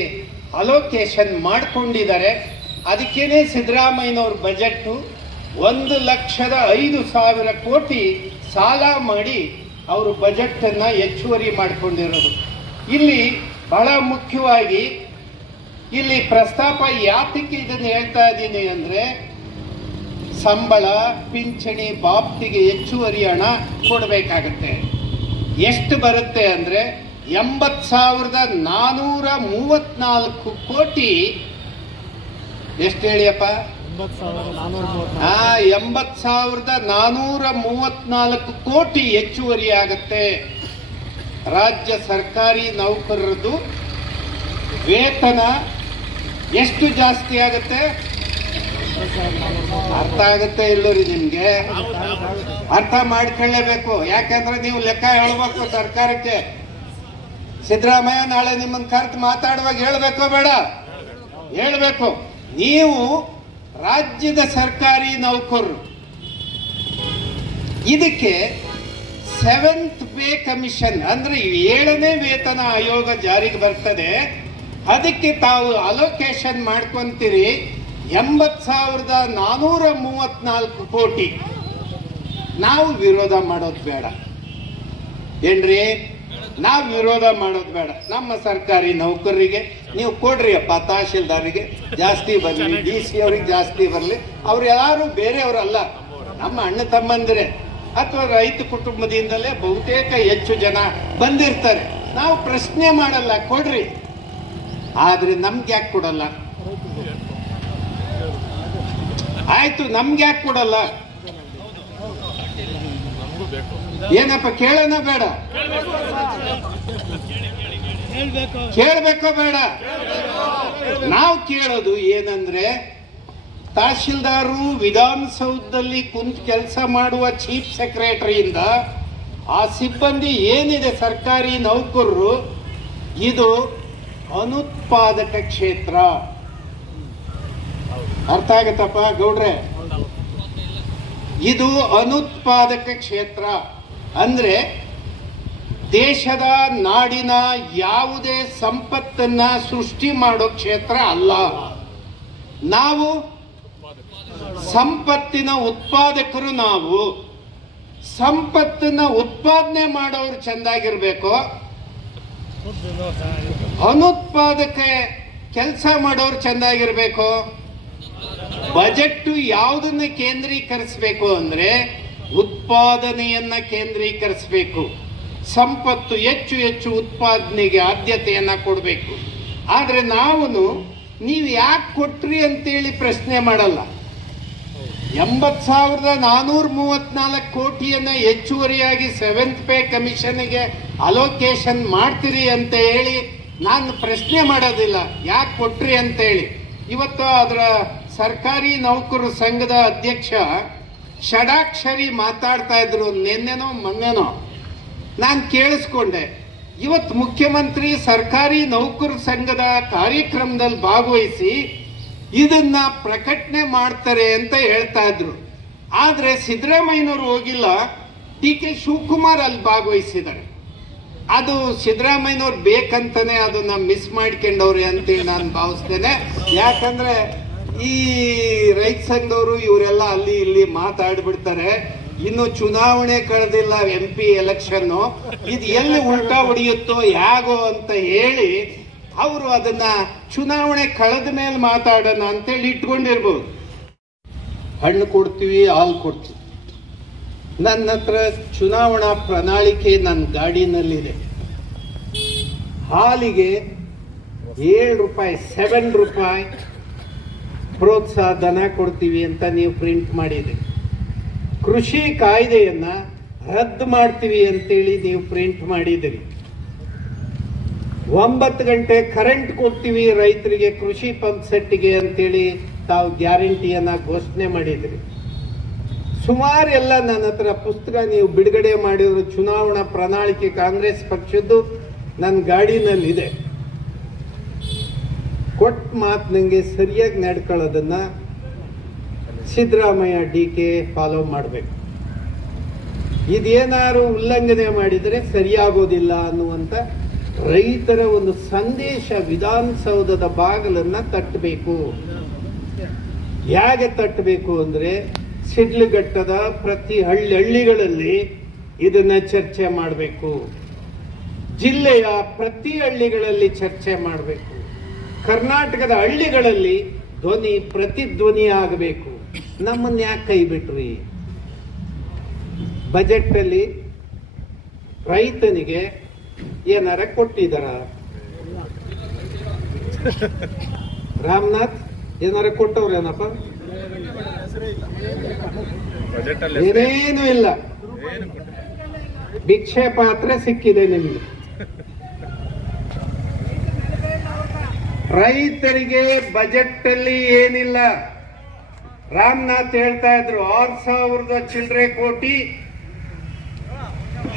ಅಲೋಕೇಶನ್ ಮಾಡ್ಕೊಂಡಿದ್ದಾರೆ. ಅದಕ್ಕೇನೆ ಸಿದ್ದರಾಮಯ್ಯನವ್ರ ಬಜೆಟ್ 1,05,000 ಕೋಟಿ ಸಾಲ ಮಾಡಿ ಅವರು ಬಜೆಟ್ ಅನ್ನ ಹೆಚ್ಚುವರಿ ಮಾಡಿಕೊಂಡಿರೋದು. ಇಲ್ಲಿ ಬಹಳ ಮುಖ್ಯವಾಗಿ ಇಲ್ಲಿ ಪ್ರಸ್ತಾಪ ಯಾತಕ್ಕೆ ಇದನ್ನು ಹೇಳ್ತಾ ಇದ್ದೀನಿ ಅಂದ್ರೆ, ಸಂಬಳ ಪಿಂಚಣಿ ಬಾಬ್ತಿಗೆ ಹೆಚ್ಚುವರಿ ಹಣ ಕೊಡಬೇಕಾಗತ್ತೆ. ಎಷ್ಟು ಬರುತ್ತೆ ಅಂದ್ರೆ 80,434 ಕೋಟಿ. ಎಷ್ಟು ಹೇಳಿಯಪ್ಪ? 80,434 ಕೋಟಿ ಹೆಚ್ಚುವರಿ ಆಗತ್ತೆ. ರಾಜ್ಯ ಸರ್ಕಾರಿ ನೌಕರರದು ವೇತನ ಎಷ್ಟು ಜಾಸ್ತಿ ಆಗತ್ತೆ? ಅರ್ಥ ಆಗುತ್ತೆ ಇಲ್ಲರಿ ನಿಮ್ಗೆ? ಅರ್ಥ ಮಾಡ್ಕೊಳ್ಳೇಬೇಕು. ಯಾಕಂದ್ರೆ ನೀವು ಲೆಕ್ಕ ಹೇಳ್ಬೇಕು ಸರ್ಕಾರಕ್ಕೆ. ಸಿದ್ದರಾಮಯ್ಯ ನಾಳೆ ನಿಮ್ಮನ್ನ ಕರೆದು ಮಾತಾಡುವಾಗ ಹೇಳ್ಬೇಕೋ ಬೇಡ? ಹೇಳ್ಬೇಕು. ನೀವು ರಾಜ್ಯದ ಸರ್ಕಾರಿ ನೌಕರರು, ಇದಕ್ಕೆ 7th ಪೇ ಕಮಿಷನ್ ಅಂದ್ರೆ 7ನೇ ವೇತನ ಆಯೋಗ ಜಾರಿಗೆ ಬರ್ತದೆ. ಅದಕ್ಕೆ ತಾವು ಅಲೋಕೇಶನ್ ಮಾಡ್ಕೊಂತೀರಿ 80,434 ಕೋಟಿ. ನಾವು ವಿರೋಧ ಮಾಡೋದು ಬೇಡ ಏನ್ರಿ? ನಾವು ವಿರೋಧ ಮಾಡೋದು ಬೇಡ. ನಮ್ಮ ಸರ್ಕಾರಿ ನೌಕರರಿಗೆ ನೀವು ಕೊಡ್ರಿ ಅಪ್ಪ, ತಹಶೀಲ್ದಾರಿಗೆ ಜಾಸ್ತಿ ಬರಲಿ, DC ಅವ್ರಿಗೆ ಜಾಸ್ತಿ ಬರಲಿ. ಅವ್ರು ಯಾರು ಬೇರೆಯವರಲ್ಲ, ನಮ್ಮ ಅಣ್ಣ ತಮ್ಮಂದಿರೇ ಅಥವಾ ರೈತ ಕುಟುಂಬದಿಂದಲೇ ಬಹುತೇಕ ಹೆಚ್ಚು ಜನ ಬಂದಿರ್ತಾರೆ. ನಾವು ಪ್ರಶ್ನೆ ಮಾಡಲ್ಲ, ಕೊಡ್ರಿ. ಆದ್ರೆ ನಮ್ಗೆ ಯಾಕೆ ಕೊಡಲ್ಲ? ಆಯ್ತು, ನಮ್ಗೆ ಯಾಕೆ ಕೊಡಲ್ಲ? ಏನಪ್ಪ ಕೇಳೋಣ ಬೇಡ? ಕೇಳಬೇಕೋ ಬೇಡ? ನಾವು ಕೇಳೋದು ಏನಂದ್ರೆ, ತಹಶೀಲ್ದಾರರು ವಿಧಾನಸೌಧದಲ್ಲಿ ಕುಂತು ಕೆಲಸ ಮಾಡುವ ಚೀಫ್ ಸೆಕ್ರೆಟರಿಯಿಂದ ಆ ಸಿಬ್ಬಂದಿ ಏನಿದೆ ಸರ್ಕಾರಿ ನೌಕರರು, ಇದು ಅನುತ್ಪಾದಕ ಕ್ಷೇತ್ರ. ಅರ್ಥ ಆಗತ್ತಪ್ಪ ಗೌಡ್ರೆ? ಇದು ಅನುತ್ಪಾದಕ ಕ್ಷೇತ್ರ ಅಂದ್ರೆ ದೇಶದ ನಾಡಿನ ಯಾವುದೇ ಸಂಪತ್ತನ್ನ ಸೃಷ್ಟಿ ಮಾಡೋ ಕ್ಷೇತ್ರ ಅಲ್ಲ. ನಾವು ಸಂಪತ್ತಿನ ಉತ್ಪಾದಕರು. ನಾವು ಸಂಪತ್ತನ್ನ ಉತ್ಪಾದನೆ ಮಾಡೋರು ಚೆಂದಾಗಿರ್ಬೇಕು, ಅನುತ್ಪಾದಕ ಕೆಲಸ ಮಾಡೋರು ಚೆಂದಾಗಿರ್ಬೇಕು. ಬಜೆಟ್ ಯಾವುದನ್ನ ಕೇಂದ್ರೀಕರಿಸಬೇಕು ಅಂದ್ರೆ ಉತ್ಪಾದನೆಯನ್ನ ಕೇಂದ್ರೀಕರಿಸಬೇಕು. ಸಂಪತ್ತು ಹೆಚ್ಚು ಹೆಚ್ಚು ಉತ್ಪಾದನೆಗೆ ಆದ್ಯತೆಯನ್ನ ಕೊಡಬೇಕು. ಆದ್ರೆ ನಾವು ನೀವು ಯಾಕೆ ಕೊಟ್ರಿ ಅಂತೇಳಿ ಪ್ರಶ್ನೆ ಮಾಡಲ್ಲ. 80,434 ಕೋಟಿಯನ್ನ ಹೆಚ್ಚುವರಿಯಾಗಿ 7th ಪೇ ಕಮಿಷನ್ಗೆ ಅಲೋಕೇಶನ್ ಮಾಡ್ತೀರಿ ಅಂತ ಹೇಳಿ ನಾನು ಪ್ರಶ್ನೆ ಮಾಡೋದಿಲ್ಲ, ಯಾಕೆ ಕೊಟ್ರಿ ಅಂತ ಹೇಳಿ. ಇವತ್ತು ಅದರ ಸರ್ಕಾರಿ ನೌಕರರ ಸಂಘದ ಅಧ್ಯಕ್ಷ ಷಡಾಕ್ಷರಿ ಮಾತಾಡ್ತಾ ಇದ್ರು, ನಿನ್ನೆನೋ ಮೊನ್ನೆನೋ ನಾನು ಕೇಳಿಸ್ಕೊಂಡೆ. ಇವತ್ತು ಮುಖ್ಯಮಂತ್ರಿ ಸರ್ಕಾರಿ ನೌಕರ ಸಂಘದ ಕಾರ್ಯಕ್ರಮದಲ್ಲಿ ಭಾಗವಹಿಸಿ ಇದನ್ನ ಪ್ರಕಟಣೆ ಮಾಡ್ತಾರೆ ಅಂತ ಹೇಳ್ತಾ ಇದ್ರು. ಆದ್ರೆ ಸಿದ್ದರಾಮಯ್ಯನವರು ಹೋಗಿಲ್ಲ, ಡಿ.ಕೆ. ಶಿವಕುಮಾರ್ ಅಲ್ಲಿ ಭಾಗವಹಿಸಿದ್ದಾರೆ. ಅದು ಸಿದ್ದರಾಮಯ್ಯನವ್ರು ಬೇಕಂತಾನೆ ಅದನ್ನ ಮಿಸ್ ಮಾಡ್ಕೊಂಡವ್ರೆ ಅಂತೇಳಿ ನಾನು ಭಾವಿಸ್ತೇನೆ. ಯಾಕಂದ್ರೆ ಈ ರೈತ ಸಂಘದವರು ಇವರೆಲ್ಲ ಅಲ್ಲಿ ಇಲ್ಲಿ ಮಾತಾಡ್ಬಿಡ್ತಾರೆ. ಇನ್ನು ಚುನಾವಣೆ ಕಳೆದಿಲ್ಲ, MP ಎಲೆಕ್ಷನ್, ಇದು ಎಲ್ಲಿ ಉಲ್ಟಾ ಹೊಡೆಯುತ್ತೋ ಯಾಗೋ ಅಂತ ಹೇಳಿ ಅವರು ಅದನ್ನ ಚುನಾವಣೆ ಕಳೆದ ಮೇಲೆ ಮಾತಾಡೋಣ ಅಂತೇಳಿ ಇಟ್ಕೊಂಡಿರ್ಬೋದು. ಹಣ್ಣು ಕೊಡ್ತೀವಿ, ಹಾಲು ಕೊಡ್ತೀವಿ. ನನ್ನ ಹತ್ರ ಚುನಾವಣಾ ಪ್ರಣಾಳಿಕೆ ನನ್ನ ಗಾಡಿನಲ್ಲಿದೆ. ಹಾಲಿಗೆ 7 ರೂಪಾಯಿ 7 ರೂಪಾಯಿ ಪ್ರೋತ್ಸಾಹ ಧನ ಕೊಡ್ತೀವಿ ಅಂತ ನೀವು ಪ್ರಿಂಟ್ ಮಾಡಿದ್ರಿ. ಕೃಷಿ ಕಾಯ್ದೆಯನ್ನ ರದ್ದು ಮಾಡ್ತೀವಿ ಅಂತೇಳಿ ನೀವು ಪ್ರಿಂಟ್ ಮಾಡಿದಿರಿ. 9 ಗಂಟೆ ಕರೆಂಟ್ ಕೊಡ್ತೀವಿ ರೈತರಿಗೆ ಕೃಷಿ ಪಂಪ್ ಸೆಟ್ಗೆ ಅಂತೇಳಿ ತಾವು ಗ್ಯಾರಂಟಿಯನ್ನ ಘೋಷಣೆ ಮಾಡಿದ್ರಿ. ಸುಮಾರು ಎಲ್ಲ ನನ್ನ ಹತ್ರ ಪುಸ್ತಕ ನೀವು ಬಿಡುಗಡೆ ಮಾಡಿದ್ರು, ಚುನಾವಣಾ ಪ್ರಣಾಳಿಕೆ ಕಾಂಗ್ರೆಸ್ ಪಕ್ಷದ್ದು ನನ್ನ ಗಾಡಿನಲ್ಲಿದೆ. ಕೊಟ್ಟ ಮಾತು ನಂಗೆ ಸರಿಯಾಗಿ ನಡ್ಕೊಳ್ಳೋದನ್ನ ಸಿದ್ದರಾಮಯ್ಯ ಡಿ.ಕೆ. ಫಾಲೋ ಮಾಡಬೇಕು. ಇದೇನಾದ್ರು ಉಲ್ಲಂಘನೆ ಮಾಡಿದರೆ ಸರಿಯಾಗೋದಿಲ್ಲ ಅನ್ನುವಂತ ರೈತರ ಒಂದು ಸಂದೇಶ ವಿಧಾನಸೌಧದ ಬಾಗಿಲನ್ನ ತಟ್ಟಬೇಕು. ಹೇಗೆ ತಟ್ಟಬೇಕು ಅಂದ್ರೆ ಸಿಡ್ಲುಘಟ್ಟದ ಪ್ರತಿ ಹಳ್ಳಿಗಳಲ್ಲಿ ಇದನ್ನ ಚರ್ಚೆ ಮಾಡಬೇಕು. ಜಿಲ್ಲೆಯ ಪ್ರತಿ ಹಳ್ಳಿಗಳಲ್ಲಿ ಚರ್ಚೆ ಮಾಡಬೇಕು. ಕರ್ನಾಟಕದ ಹಳ್ಳಿಗಳಲ್ಲಿ ಪ್ರತಿಧ್ವನಿ ಆಗಬೇಕು. ನಮ್ಮನ್ನ ಯಾಕೆ ಕೈ ಬಿಟ್ರಿ? ಬಜೆಟ್ ಅಲ್ಲಿ ರೈತನಿಗೆ ಏನಾರ ಕೊಟ್ಟಿದಾರ? ರಾಮನಾಥ್ ಏನಾರ ಕೊಟ್ಟವ್ರೇನಪ್ಪ? ಏನೇನು ಇಲ್ಲ. ಭಿಕ್ಷೆ ಪಾತ್ರ ಸಿಕ್ಕಿದೆ ನಿಮ್ಗೆ. ರೈತರಿಗೆ ಬಜೆಟ್ ಅಲ್ಲಿ ಏನಿಲ್ಲ. ರಾಮನಾಥ್ ಹೇಳ್ತಾ ಇದ್ರು 6,000 ಚಿಲ್ಲರೆ ಕೋಟಿ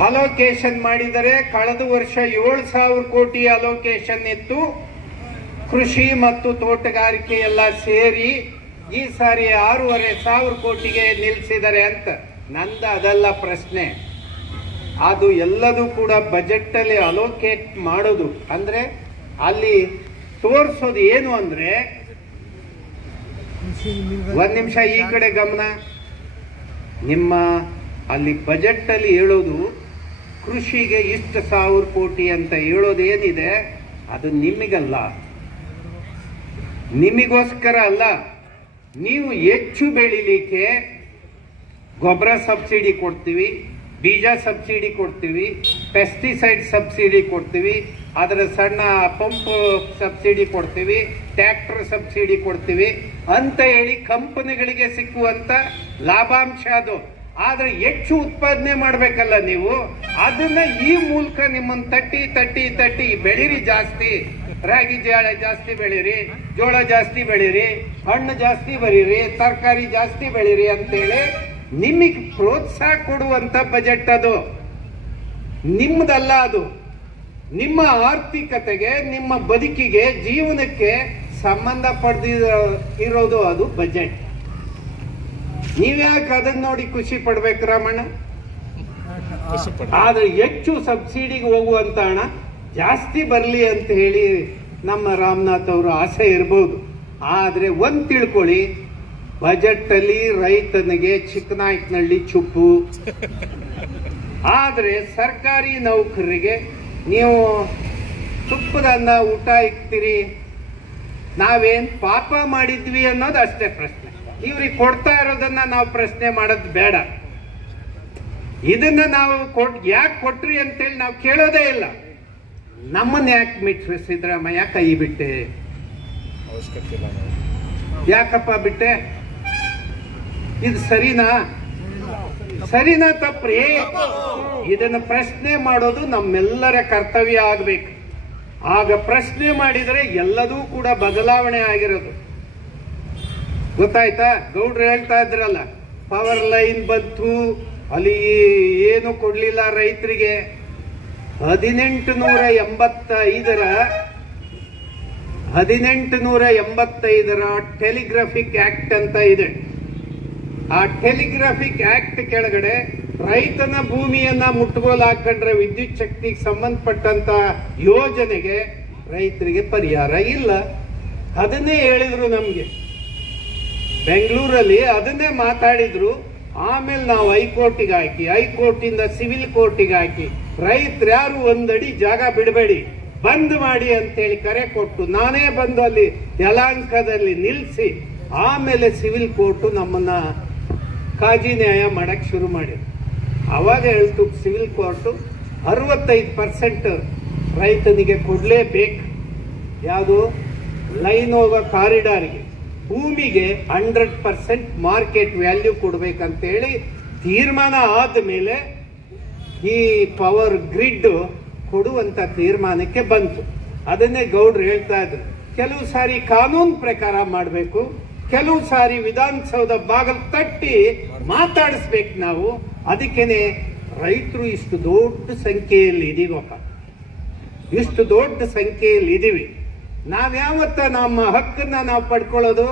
ಅಲೋಕೇಶನ್ ಮಾಡಿದರೆ. ಕಳೆದ ವರ್ಷ 7,000 ಕೋಟಿ ಅಲೋಕೇಶನ್ ಇತ್ತು. ಕೃಷಿ ಮತ್ತು ತೋಟಗಾರಿಕೆ ಎಲ್ಲ ಸೇರಿ ಈ ಸಾರಿ 6,500 ಕೋಟಿಗೆ ನಿಲ್ಲಿಸಿದ್ದಾರೆ ಅಂತ. ನಂದ ಅದಲ್ಲ ಪ್ರಶ್ನೆ. ಅದು ಎಲ್ಲದೂ ಕೂಡ ಬಜೆಟ್ ಅಲ್ಲಿ ಅಲೋಕೇಟ್ ಮಾಡೋದು ಅಂದ್ರೆ ಅಲ್ಲಿ ತೋರಿಸೋದು ಏನು ಅಂದ್ರೆ, ಒಂದ್ ನಿಮಿಷ ಈ ಕಡೆ ಗಮನ. ನಿಮ್ಮ ಅಲ್ಲಿ ಬಜೆಟ್ ಅಲ್ಲಿ ಹೇಳೋದು ಕೃಷಿಗೆ ಇಷ್ಟು 1,000 ಕೋಟಿ ಅಂತ ಹೇಳೋದು ಏನಿದೆ ಅದು ನಿಮಗಲ್ಲ, ನಿಮಗೋಸ್ಕರ ಅಲ್ಲ. ನೀವು ಹೆಚ್ಚು ಬೆಳಿಲಿಕ್ಕೆ ಗೊಬ್ಬರ ಸಬ್ಸಿಡಿ ಕೊಡ್ತೀವಿ, ಬೀಜ ಸಬ್ಸಿಡಿ ಕೊಡ್ತೀವಿ, ಪೆಸ್ಟಿಸೈಡ್ ಸಬ್ಸಿಡಿ ಕೊಡ್ತೀವಿ, ಅದರ ಸಣ್ಣ ಪಂಪ್ ಸಬ್ಸಿಡಿ ಕೊಡ್ತೀವಿ, ಟ್ರ್ಯಾಕ್ಟರ್ ಸಬ್ಸಿಡಿ ಕೊಡ್ತೀವಿ ಅಂತ ಹೇಳಿ ಕಂಪನಿಗಳಿಗೆ ಸಿಕ್ಕುವಂತ ಲಾಭಾಂಶ ಅದು. ಆದ್ರೆ ಹೆಚ್ಚು ಉತ್ಪಾದನೆ ಮಾಡ್ಬೇಕಲ್ಲ ನೀವು. ಅದನ್ನ ಈ ಮೂಲಕ ನಿಮ್ಮನ್ನ ತಟ್ಟಿ ಬೆಳೀರಿ. ಜಾಸ್ತಿ ರಾಗಿ ಜಾಸ್ತಿ ಬೆಳೀರಿ, ಜೋಳ ಜಾಸ್ತಿ ಬೆಳೀರಿ, ಹಣ್ಣು ಜಾಸ್ತಿ ಬೆಳೀರಿ, ತರಕಾರಿ ಜಾಸ್ತಿ ಬೆಳೀರಿ ಅಂತೇಳಿ ನಿಮಗೆ ಪ್ರೋತ್ಸಾಹ ಕೊಡುವಂತ ಬಜೆಟ್ ಅದು. ನಿಮ್ಮದಲ್ಲ ಅದು. ನಿಮ್ಮ ಆರ್ಥಿಕತೆಗೆ, ನಿಮ್ಮ ಬದುಕಿಗೆ, ಜೀವನಕ್ಕೆ ಸಂಬಂಧ ಪಡೆದಿರೋದು ಅದು ಬಜೆಟ್. ನೀವ್ಯಾಕೆ ಅದನ್ನ ನೋಡಿ ಖುಷಿ ಪಡ್ಬೇಕು ರಾಮಣ್ಣ? ಆದ್ರೆ ಹೆಚ್ಚು ಸಬ್ಸಿಡಿಗೆ ಹೋಗುವಂತ ಹಣ ಜಾಸ್ತಿ ಬರಲಿ ಅಂತ ಹೇಳಿ ನಮ್ಮ ರಾಮನಾಥ್ ಅವರು ಆಸೆ ಇರಬಹುದು. ಆದ್ರೆ ಒಂದ್ ತಿಳ್ಕೊಳ್ಳಿ, ಬಜೆಟ್ ಅಲ್ಲಿ ರೈತನಿಗೆ ಚಿಕ್ಕನಾಯಕನಹಳ್ಳಿ ಚುಪ್ಪು. ಆದ್ರೆ ಸರ್ಕಾರಿ ನೌಕರರಿಗೆ ನೀವು ತುಪ್ಪದ ಅನ್ನ ಊಟ ಇಕ್ತೀರಿ. ನಾವೇನ್ ಪಾಪ ಮಾಡಿದ್ವಿ ಅನ್ನೋದು ಅಷ್ಟೇ ಪ್ರಶ್ನೆ. ಇವ್ರಿಗೆ ಕೊಡ್ತಾ ಇರೋದನ್ನ ನಾವು ಪ್ರಶ್ನೆ ಮಾಡೋದು ಬೇಡ. ಇದನ್ನ ನಾವು ಯಾಕೆ ಕೊಟ್ರಿ ಅಂತೇಳಿ ನಾವು ಕೇಳೋದೇ ಇಲ್ಲ. ನಮ್ಮನ್ನ ಯಾಕೆ ಮಿಟ್ರಿ ಸಿದ್ದರಾಮಯ್ಯ ಕೈ ಬಿಟ್ಟೆ? ಯಾಕಪ್ಪ ಬಿಟ್ಟೆ? ಇದು ಸರಿನಾ? ತಪ್ಪ್ರಿ? ಇದನ್ನ ಪ್ರಶ್ನೆ ಮಾಡೋದು ನಮ್ಮೆಲ್ಲರ ಕರ್ತವ್ಯ ಆಗ್ಬೇಕು. ಆಗ ಪ್ರಶ್ನೆ ಮಾಡಿದರೆ ಎಲ್ಲದೂ ಕೂಡ ಬದಲಾವಣೆ ಆಗಿರೋದು. ಗೊತ್ತಾಯ್ತಾ? ಗೌಡ್ರು ಹೇಳ್ತಾ ಇದ್ರಲ್ಲ, ಪವರ್ ಲೈನ್ ಬಂತು, ಅಲ್ಲಿ ಏನು ಕೊಡ್ಲಿಲ್ಲ ರೈತರಿಗೆ. 1885 1885 ಟೆಲಿಗ್ರಾಫಿಕ್ ಆಕ್ಟ್ ಅಂತ ಇದೆ. ಆ ಟೆಲಿಗ್ರಾಫಿಕ್ ಆಕ್ಟ್ ಕೆಳಗಡೆ ರೈತನ ಭೂಮಿಯನ್ನ ಮುಟ್ಟುಗೋಲು ಹಾಕೊಂಡ್ರೆ ವಿದ್ಯುತ್ ಶಕ್ತಿಗೆ ಸಂಬಂಧಪಟ್ಟಂತ ಯೋಜನೆಗೆ ರೈತರಿಗೆ ಪರಿಹಾರ ಇಲ್ಲ. ಅದನ್ನೇ ಹೇಳಿದ್ರು ನಮ್ಗೆ ಬೆಂಗಳೂರಲ್ಲಿ, ಅದನ್ನೇ ಮಾತಾಡಿದ್ರು. ಆಮೇಲೆ ನಾವು ಹೈಕೋರ್ಟಿಗೆ ಹಾಕಿ, ಹೈಕೋರ್ಟಿಂದ ಸಿವಿಲ್ ಕೋರ್ಟಿಗೆ ಹಾಕಿ, ರೈತರು ಯಾರು ಒಂದಡಿ ಜಾಗ ಬಿಡಬೇಡಿ, ಬಂದ್ ಮಾಡಿ ಅಂತೇಳಿ ಕರೆ ಕೊಟ್ಟು ನಾನೇ ಬಂದು ಅಲ್ಲಿ ಯಲಾಂಕದಲ್ಲಿ ನಿಲ್ಲಿಸಿ ಆಮೇಲೆ ಸಿವಿಲ್ ಕೋರ್ಟು ನಮ್ಮನ್ನ ಕಾಜಿ ನ್ಯಾಯ ಮಾಡಕ್ ಶುರು ಮಾಡಿ. ಅವಾಗ ಹೇಳ್ತು ಸಿವಿಲ್ ಕೋರ್ಟು 65% ರೈತನಿಗೆ ಕೊಡ್ಲೇಬೇಕು. ಯಾವುದು ಲೈನ್ ಹೋಗೋ ಕಾರಿಡಾರ್ಗೆ, ಭೂಮಿಗೆ 100% ಮಾರ್ಕೆಟ್ ವ್ಯಾಲ್ಯೂ ಕೊಡ್ಬೇಕಂತೇಳಿ ತೀರ್ಮಾನ ಆದ್ಮೇಲೆ ಈ ಪವರ್ ಗ್ರಿಡ್ ಕೊಡುವಂತ ತೀರ್ಮಾನಕ್ಕೆ ಬಂತು. ಅದನ್ನೇ ಗೌಡ್ರು ಹೇಳ್ತಾ ಇದ್ರು, ಕೆಲವು ಸಾರಿ ಕಾನೂನು ಪ್ರಕಾರ ಮಾಡಬೇಕು, ಕೆಲವು ಸಾರಿ ವಿಧಾನಸೌಧ ಬಾಗಿಲು ತಟ್ಟಿ ಮಾತಾಡಿಸ್ಬೇಕು ನಾವು. ಅದಕ್ಕೇನೆ ರೈತರು ಇಷ್ಟು ದೊಡ್ಡ ಸಂಖ್ಯೆಯಲ್ಲಿ ಇದೀವಪ್ಪ, ಇಷ್ಟು ದೊಡ್ಡ ಸಂಖ್ಯೆಯಲ್ಲಿ ಇದೀವಿ. ನಾವ್ಯಾವತ್ತ ನಮ್ಮ ಹಕ್ಕನ್ನ ನಾವು ಪಡ್ಕೊಳ್ಳೋದು?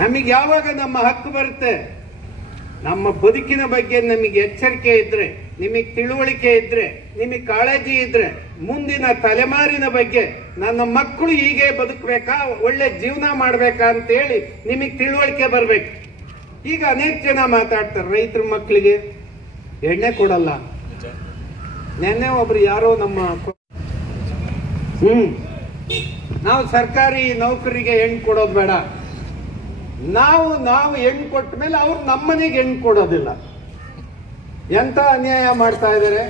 ನಮಗೆ ಯಾವಾಗ ನಮ್ಮ ಹಕ್ಕು ಬರುತ್ತೆ? ನಮ್ಮ ಬದುಕಿನ ಬಗ್ಗೆ ನಮಗೆ ಎಚ್ಚರಿಕೆ ಇದ್ರೆ, ನಿಮಗೆ ತಿಳುವಳಿಕೆ ಇದ್ರೆ, ನಿಮಗೆ ಕಾಳಜಿ ಇದ್ರೆ, ಮುಂದಿನ ತಲೆಮಾರಿನ ಬಗ್ಗೆ ನನ್ನ ಮಕ್ಕಳು ಹೀಗೆ ಬದುಕಬೇಕಾ, ಒಳ್ಳೆ ಜೀವನ ಮಾಡ್ಬೇಕಾ ಅಂತೇಳಿ ನಿಮಗೆ ತಿಳುವಳಿಕೆ ಬರ್ಬೇಕು. ಈಗ ಅನೇಕ ಜನ ಮಾತಾಡ್ತಾರೆ, ರೈತರ ಮಕ್ಕಳಿಗೆ ಎಣ್ಣೆ ಕೊಡಲ್ಲ. ನೆನ್ನೆ ಒಬ್ರು ಯಾರೋ ನಮ್ಮ ನಾವು ಸರ್ಕಾರಿ ನೌಕರಿಗೆ ಹೆಣ್ಣು ಕೊಡೋದು ಬೇಡ, ನಾವು ಹೆಣ್ಣು ಕೊಟ್ಟ ಮೇಲೆ ಅವ್ರು ನಮ್ಮನೆಗೆ ಹೆಣ್ಣು ಕೊಡೋದಿಲ್ಲ. ಎಂತ ಅನ್ಯಾಯ ಮಾಡ್ತಾ ಇದಾರೆ,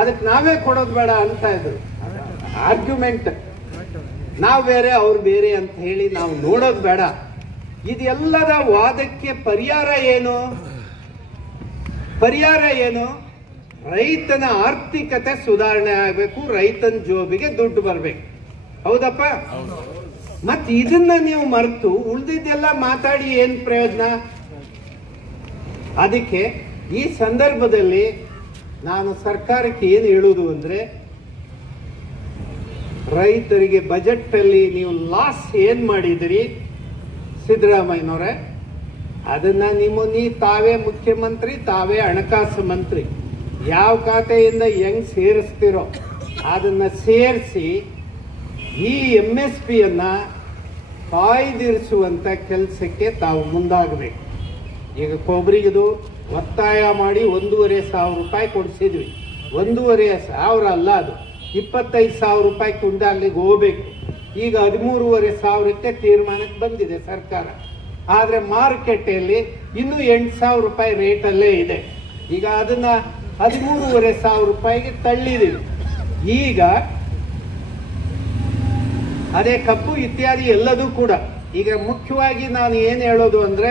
ಅದಕ್ಕೆ ನಾವೇ ಕೊಡೋದು ಬೇಡ ಅಂತ ಇದ್ರು. ಆರ್ಗ್ಯುಮೆಂಟ್ ನಾವು ಬೇರೆ ಅವ್ರು ಬೇರೆ ಅಂತ ಹೇಳಿ ನಾವು ನೋಡೋದು ಬೇಡ. ಇದೆಲ್ಲದ ವಾದಕ್ಕೆ ಪರಿಹಾರ ಏನು? ಪರಿಹಾರ ಏನು? ರೈತನ ಆರ್ಥಿಕತೆ ಸುಧಾರಣೆ ಆಗಬೇಕು, ರೈತನ ಜೋಬಿಗೆ ದುಡ್ಡು ಬರಬೇಕು. ಹೌದಪ್ಪ? ಮತ್ ಇದನ್ನ ನೀವು ಮರೆತು ಉಳಿದಿದ್ದೆಲ್ಲ ಮಾತಾಡಿ ಏನ್ ಪ್ರಯೋಜನ? ಅದಕ್ಕೆ ಈ ಸಂದರ್ಭದಲ್ಲಿ ನಾನು ಸರ್ಕಾರಕ್ಕೆ ಏನು ಹೇಳುವುದು ಅಂದ್ರೆ, ರೈತರಿಗೆ ಬಜೆಟ್ ಅಲ್ಲಿ ನೀವು ಲಾಸ್ ಏನ್ ಮಾಡಿದಿರಿ ಸಿದ್ದರಾಮಯ್ಯನವರೇ, ಅದನ್ನ ನೀ ತಾವೇ ಮುಖ್ಯಮಂತ್ರಿ, ತಾವೇ ಹಣಕಾಸು ಮಂತ್ರಿ, ಯಾವ ಖಾತೆಯಿಂದ ಹೆಂಗ್ ಸೇರಿಸ್ತಿರೋ ಅದನ್ನ ಸೇರಿಸಿ ಈ MSP ಯನ್ನ ಕಾಯ್ದಿರಿಸುವಂತ ಕೆಲಸಕ್ಕೆ ತಾವು ಮುಂದಾಗಬೇಕು. ಈಗ ಕೊಬ್ಬರಿಗಿದು ಒತ್ತಾಯ ಮಾಡಿ 1,500 ರೂಪಾಯಿ ಕೊಡಿಸಿದ್ವಿ. 1,500 ಅಲ್ಲ, ಅದು 25,000 ರೂಪಾಯಿ ಕುಂಡಾಲಿಗೆ ಹೋಗ್ಬೇಕು. ಈಗ 13,500ಕ್ಕೆ ತೀರ್ಮಾನಕ್ಕೆ ಬಂದಿದೆ ಸರ್ಕಾರ. ಆದ್ರೆ ಮಾರುಕಟ್ಟೆಯಲ್ಲಿ ಇನ್ನೂ 8,000 ರೂಪಾಯಿ ರೇಟಲ್ಲೇ ಇದೆ. ಈಗ ಅದನ್ನ 13,500 ರೂಪಾಯಿಗೆ ತಳ್ಳಿದೀವಿ. ಈಗ ಅದೇ ಕಬ್ಬು ಇತ್ಯಾದಿ ಎಲ್ಲದೂ ಕೂಡ. ಈಗ ಮುಖ್ಯವಾಗಿ ನಾನು ಏನ್ ಹೇಳೋದು ಅಂದ್ರೆ,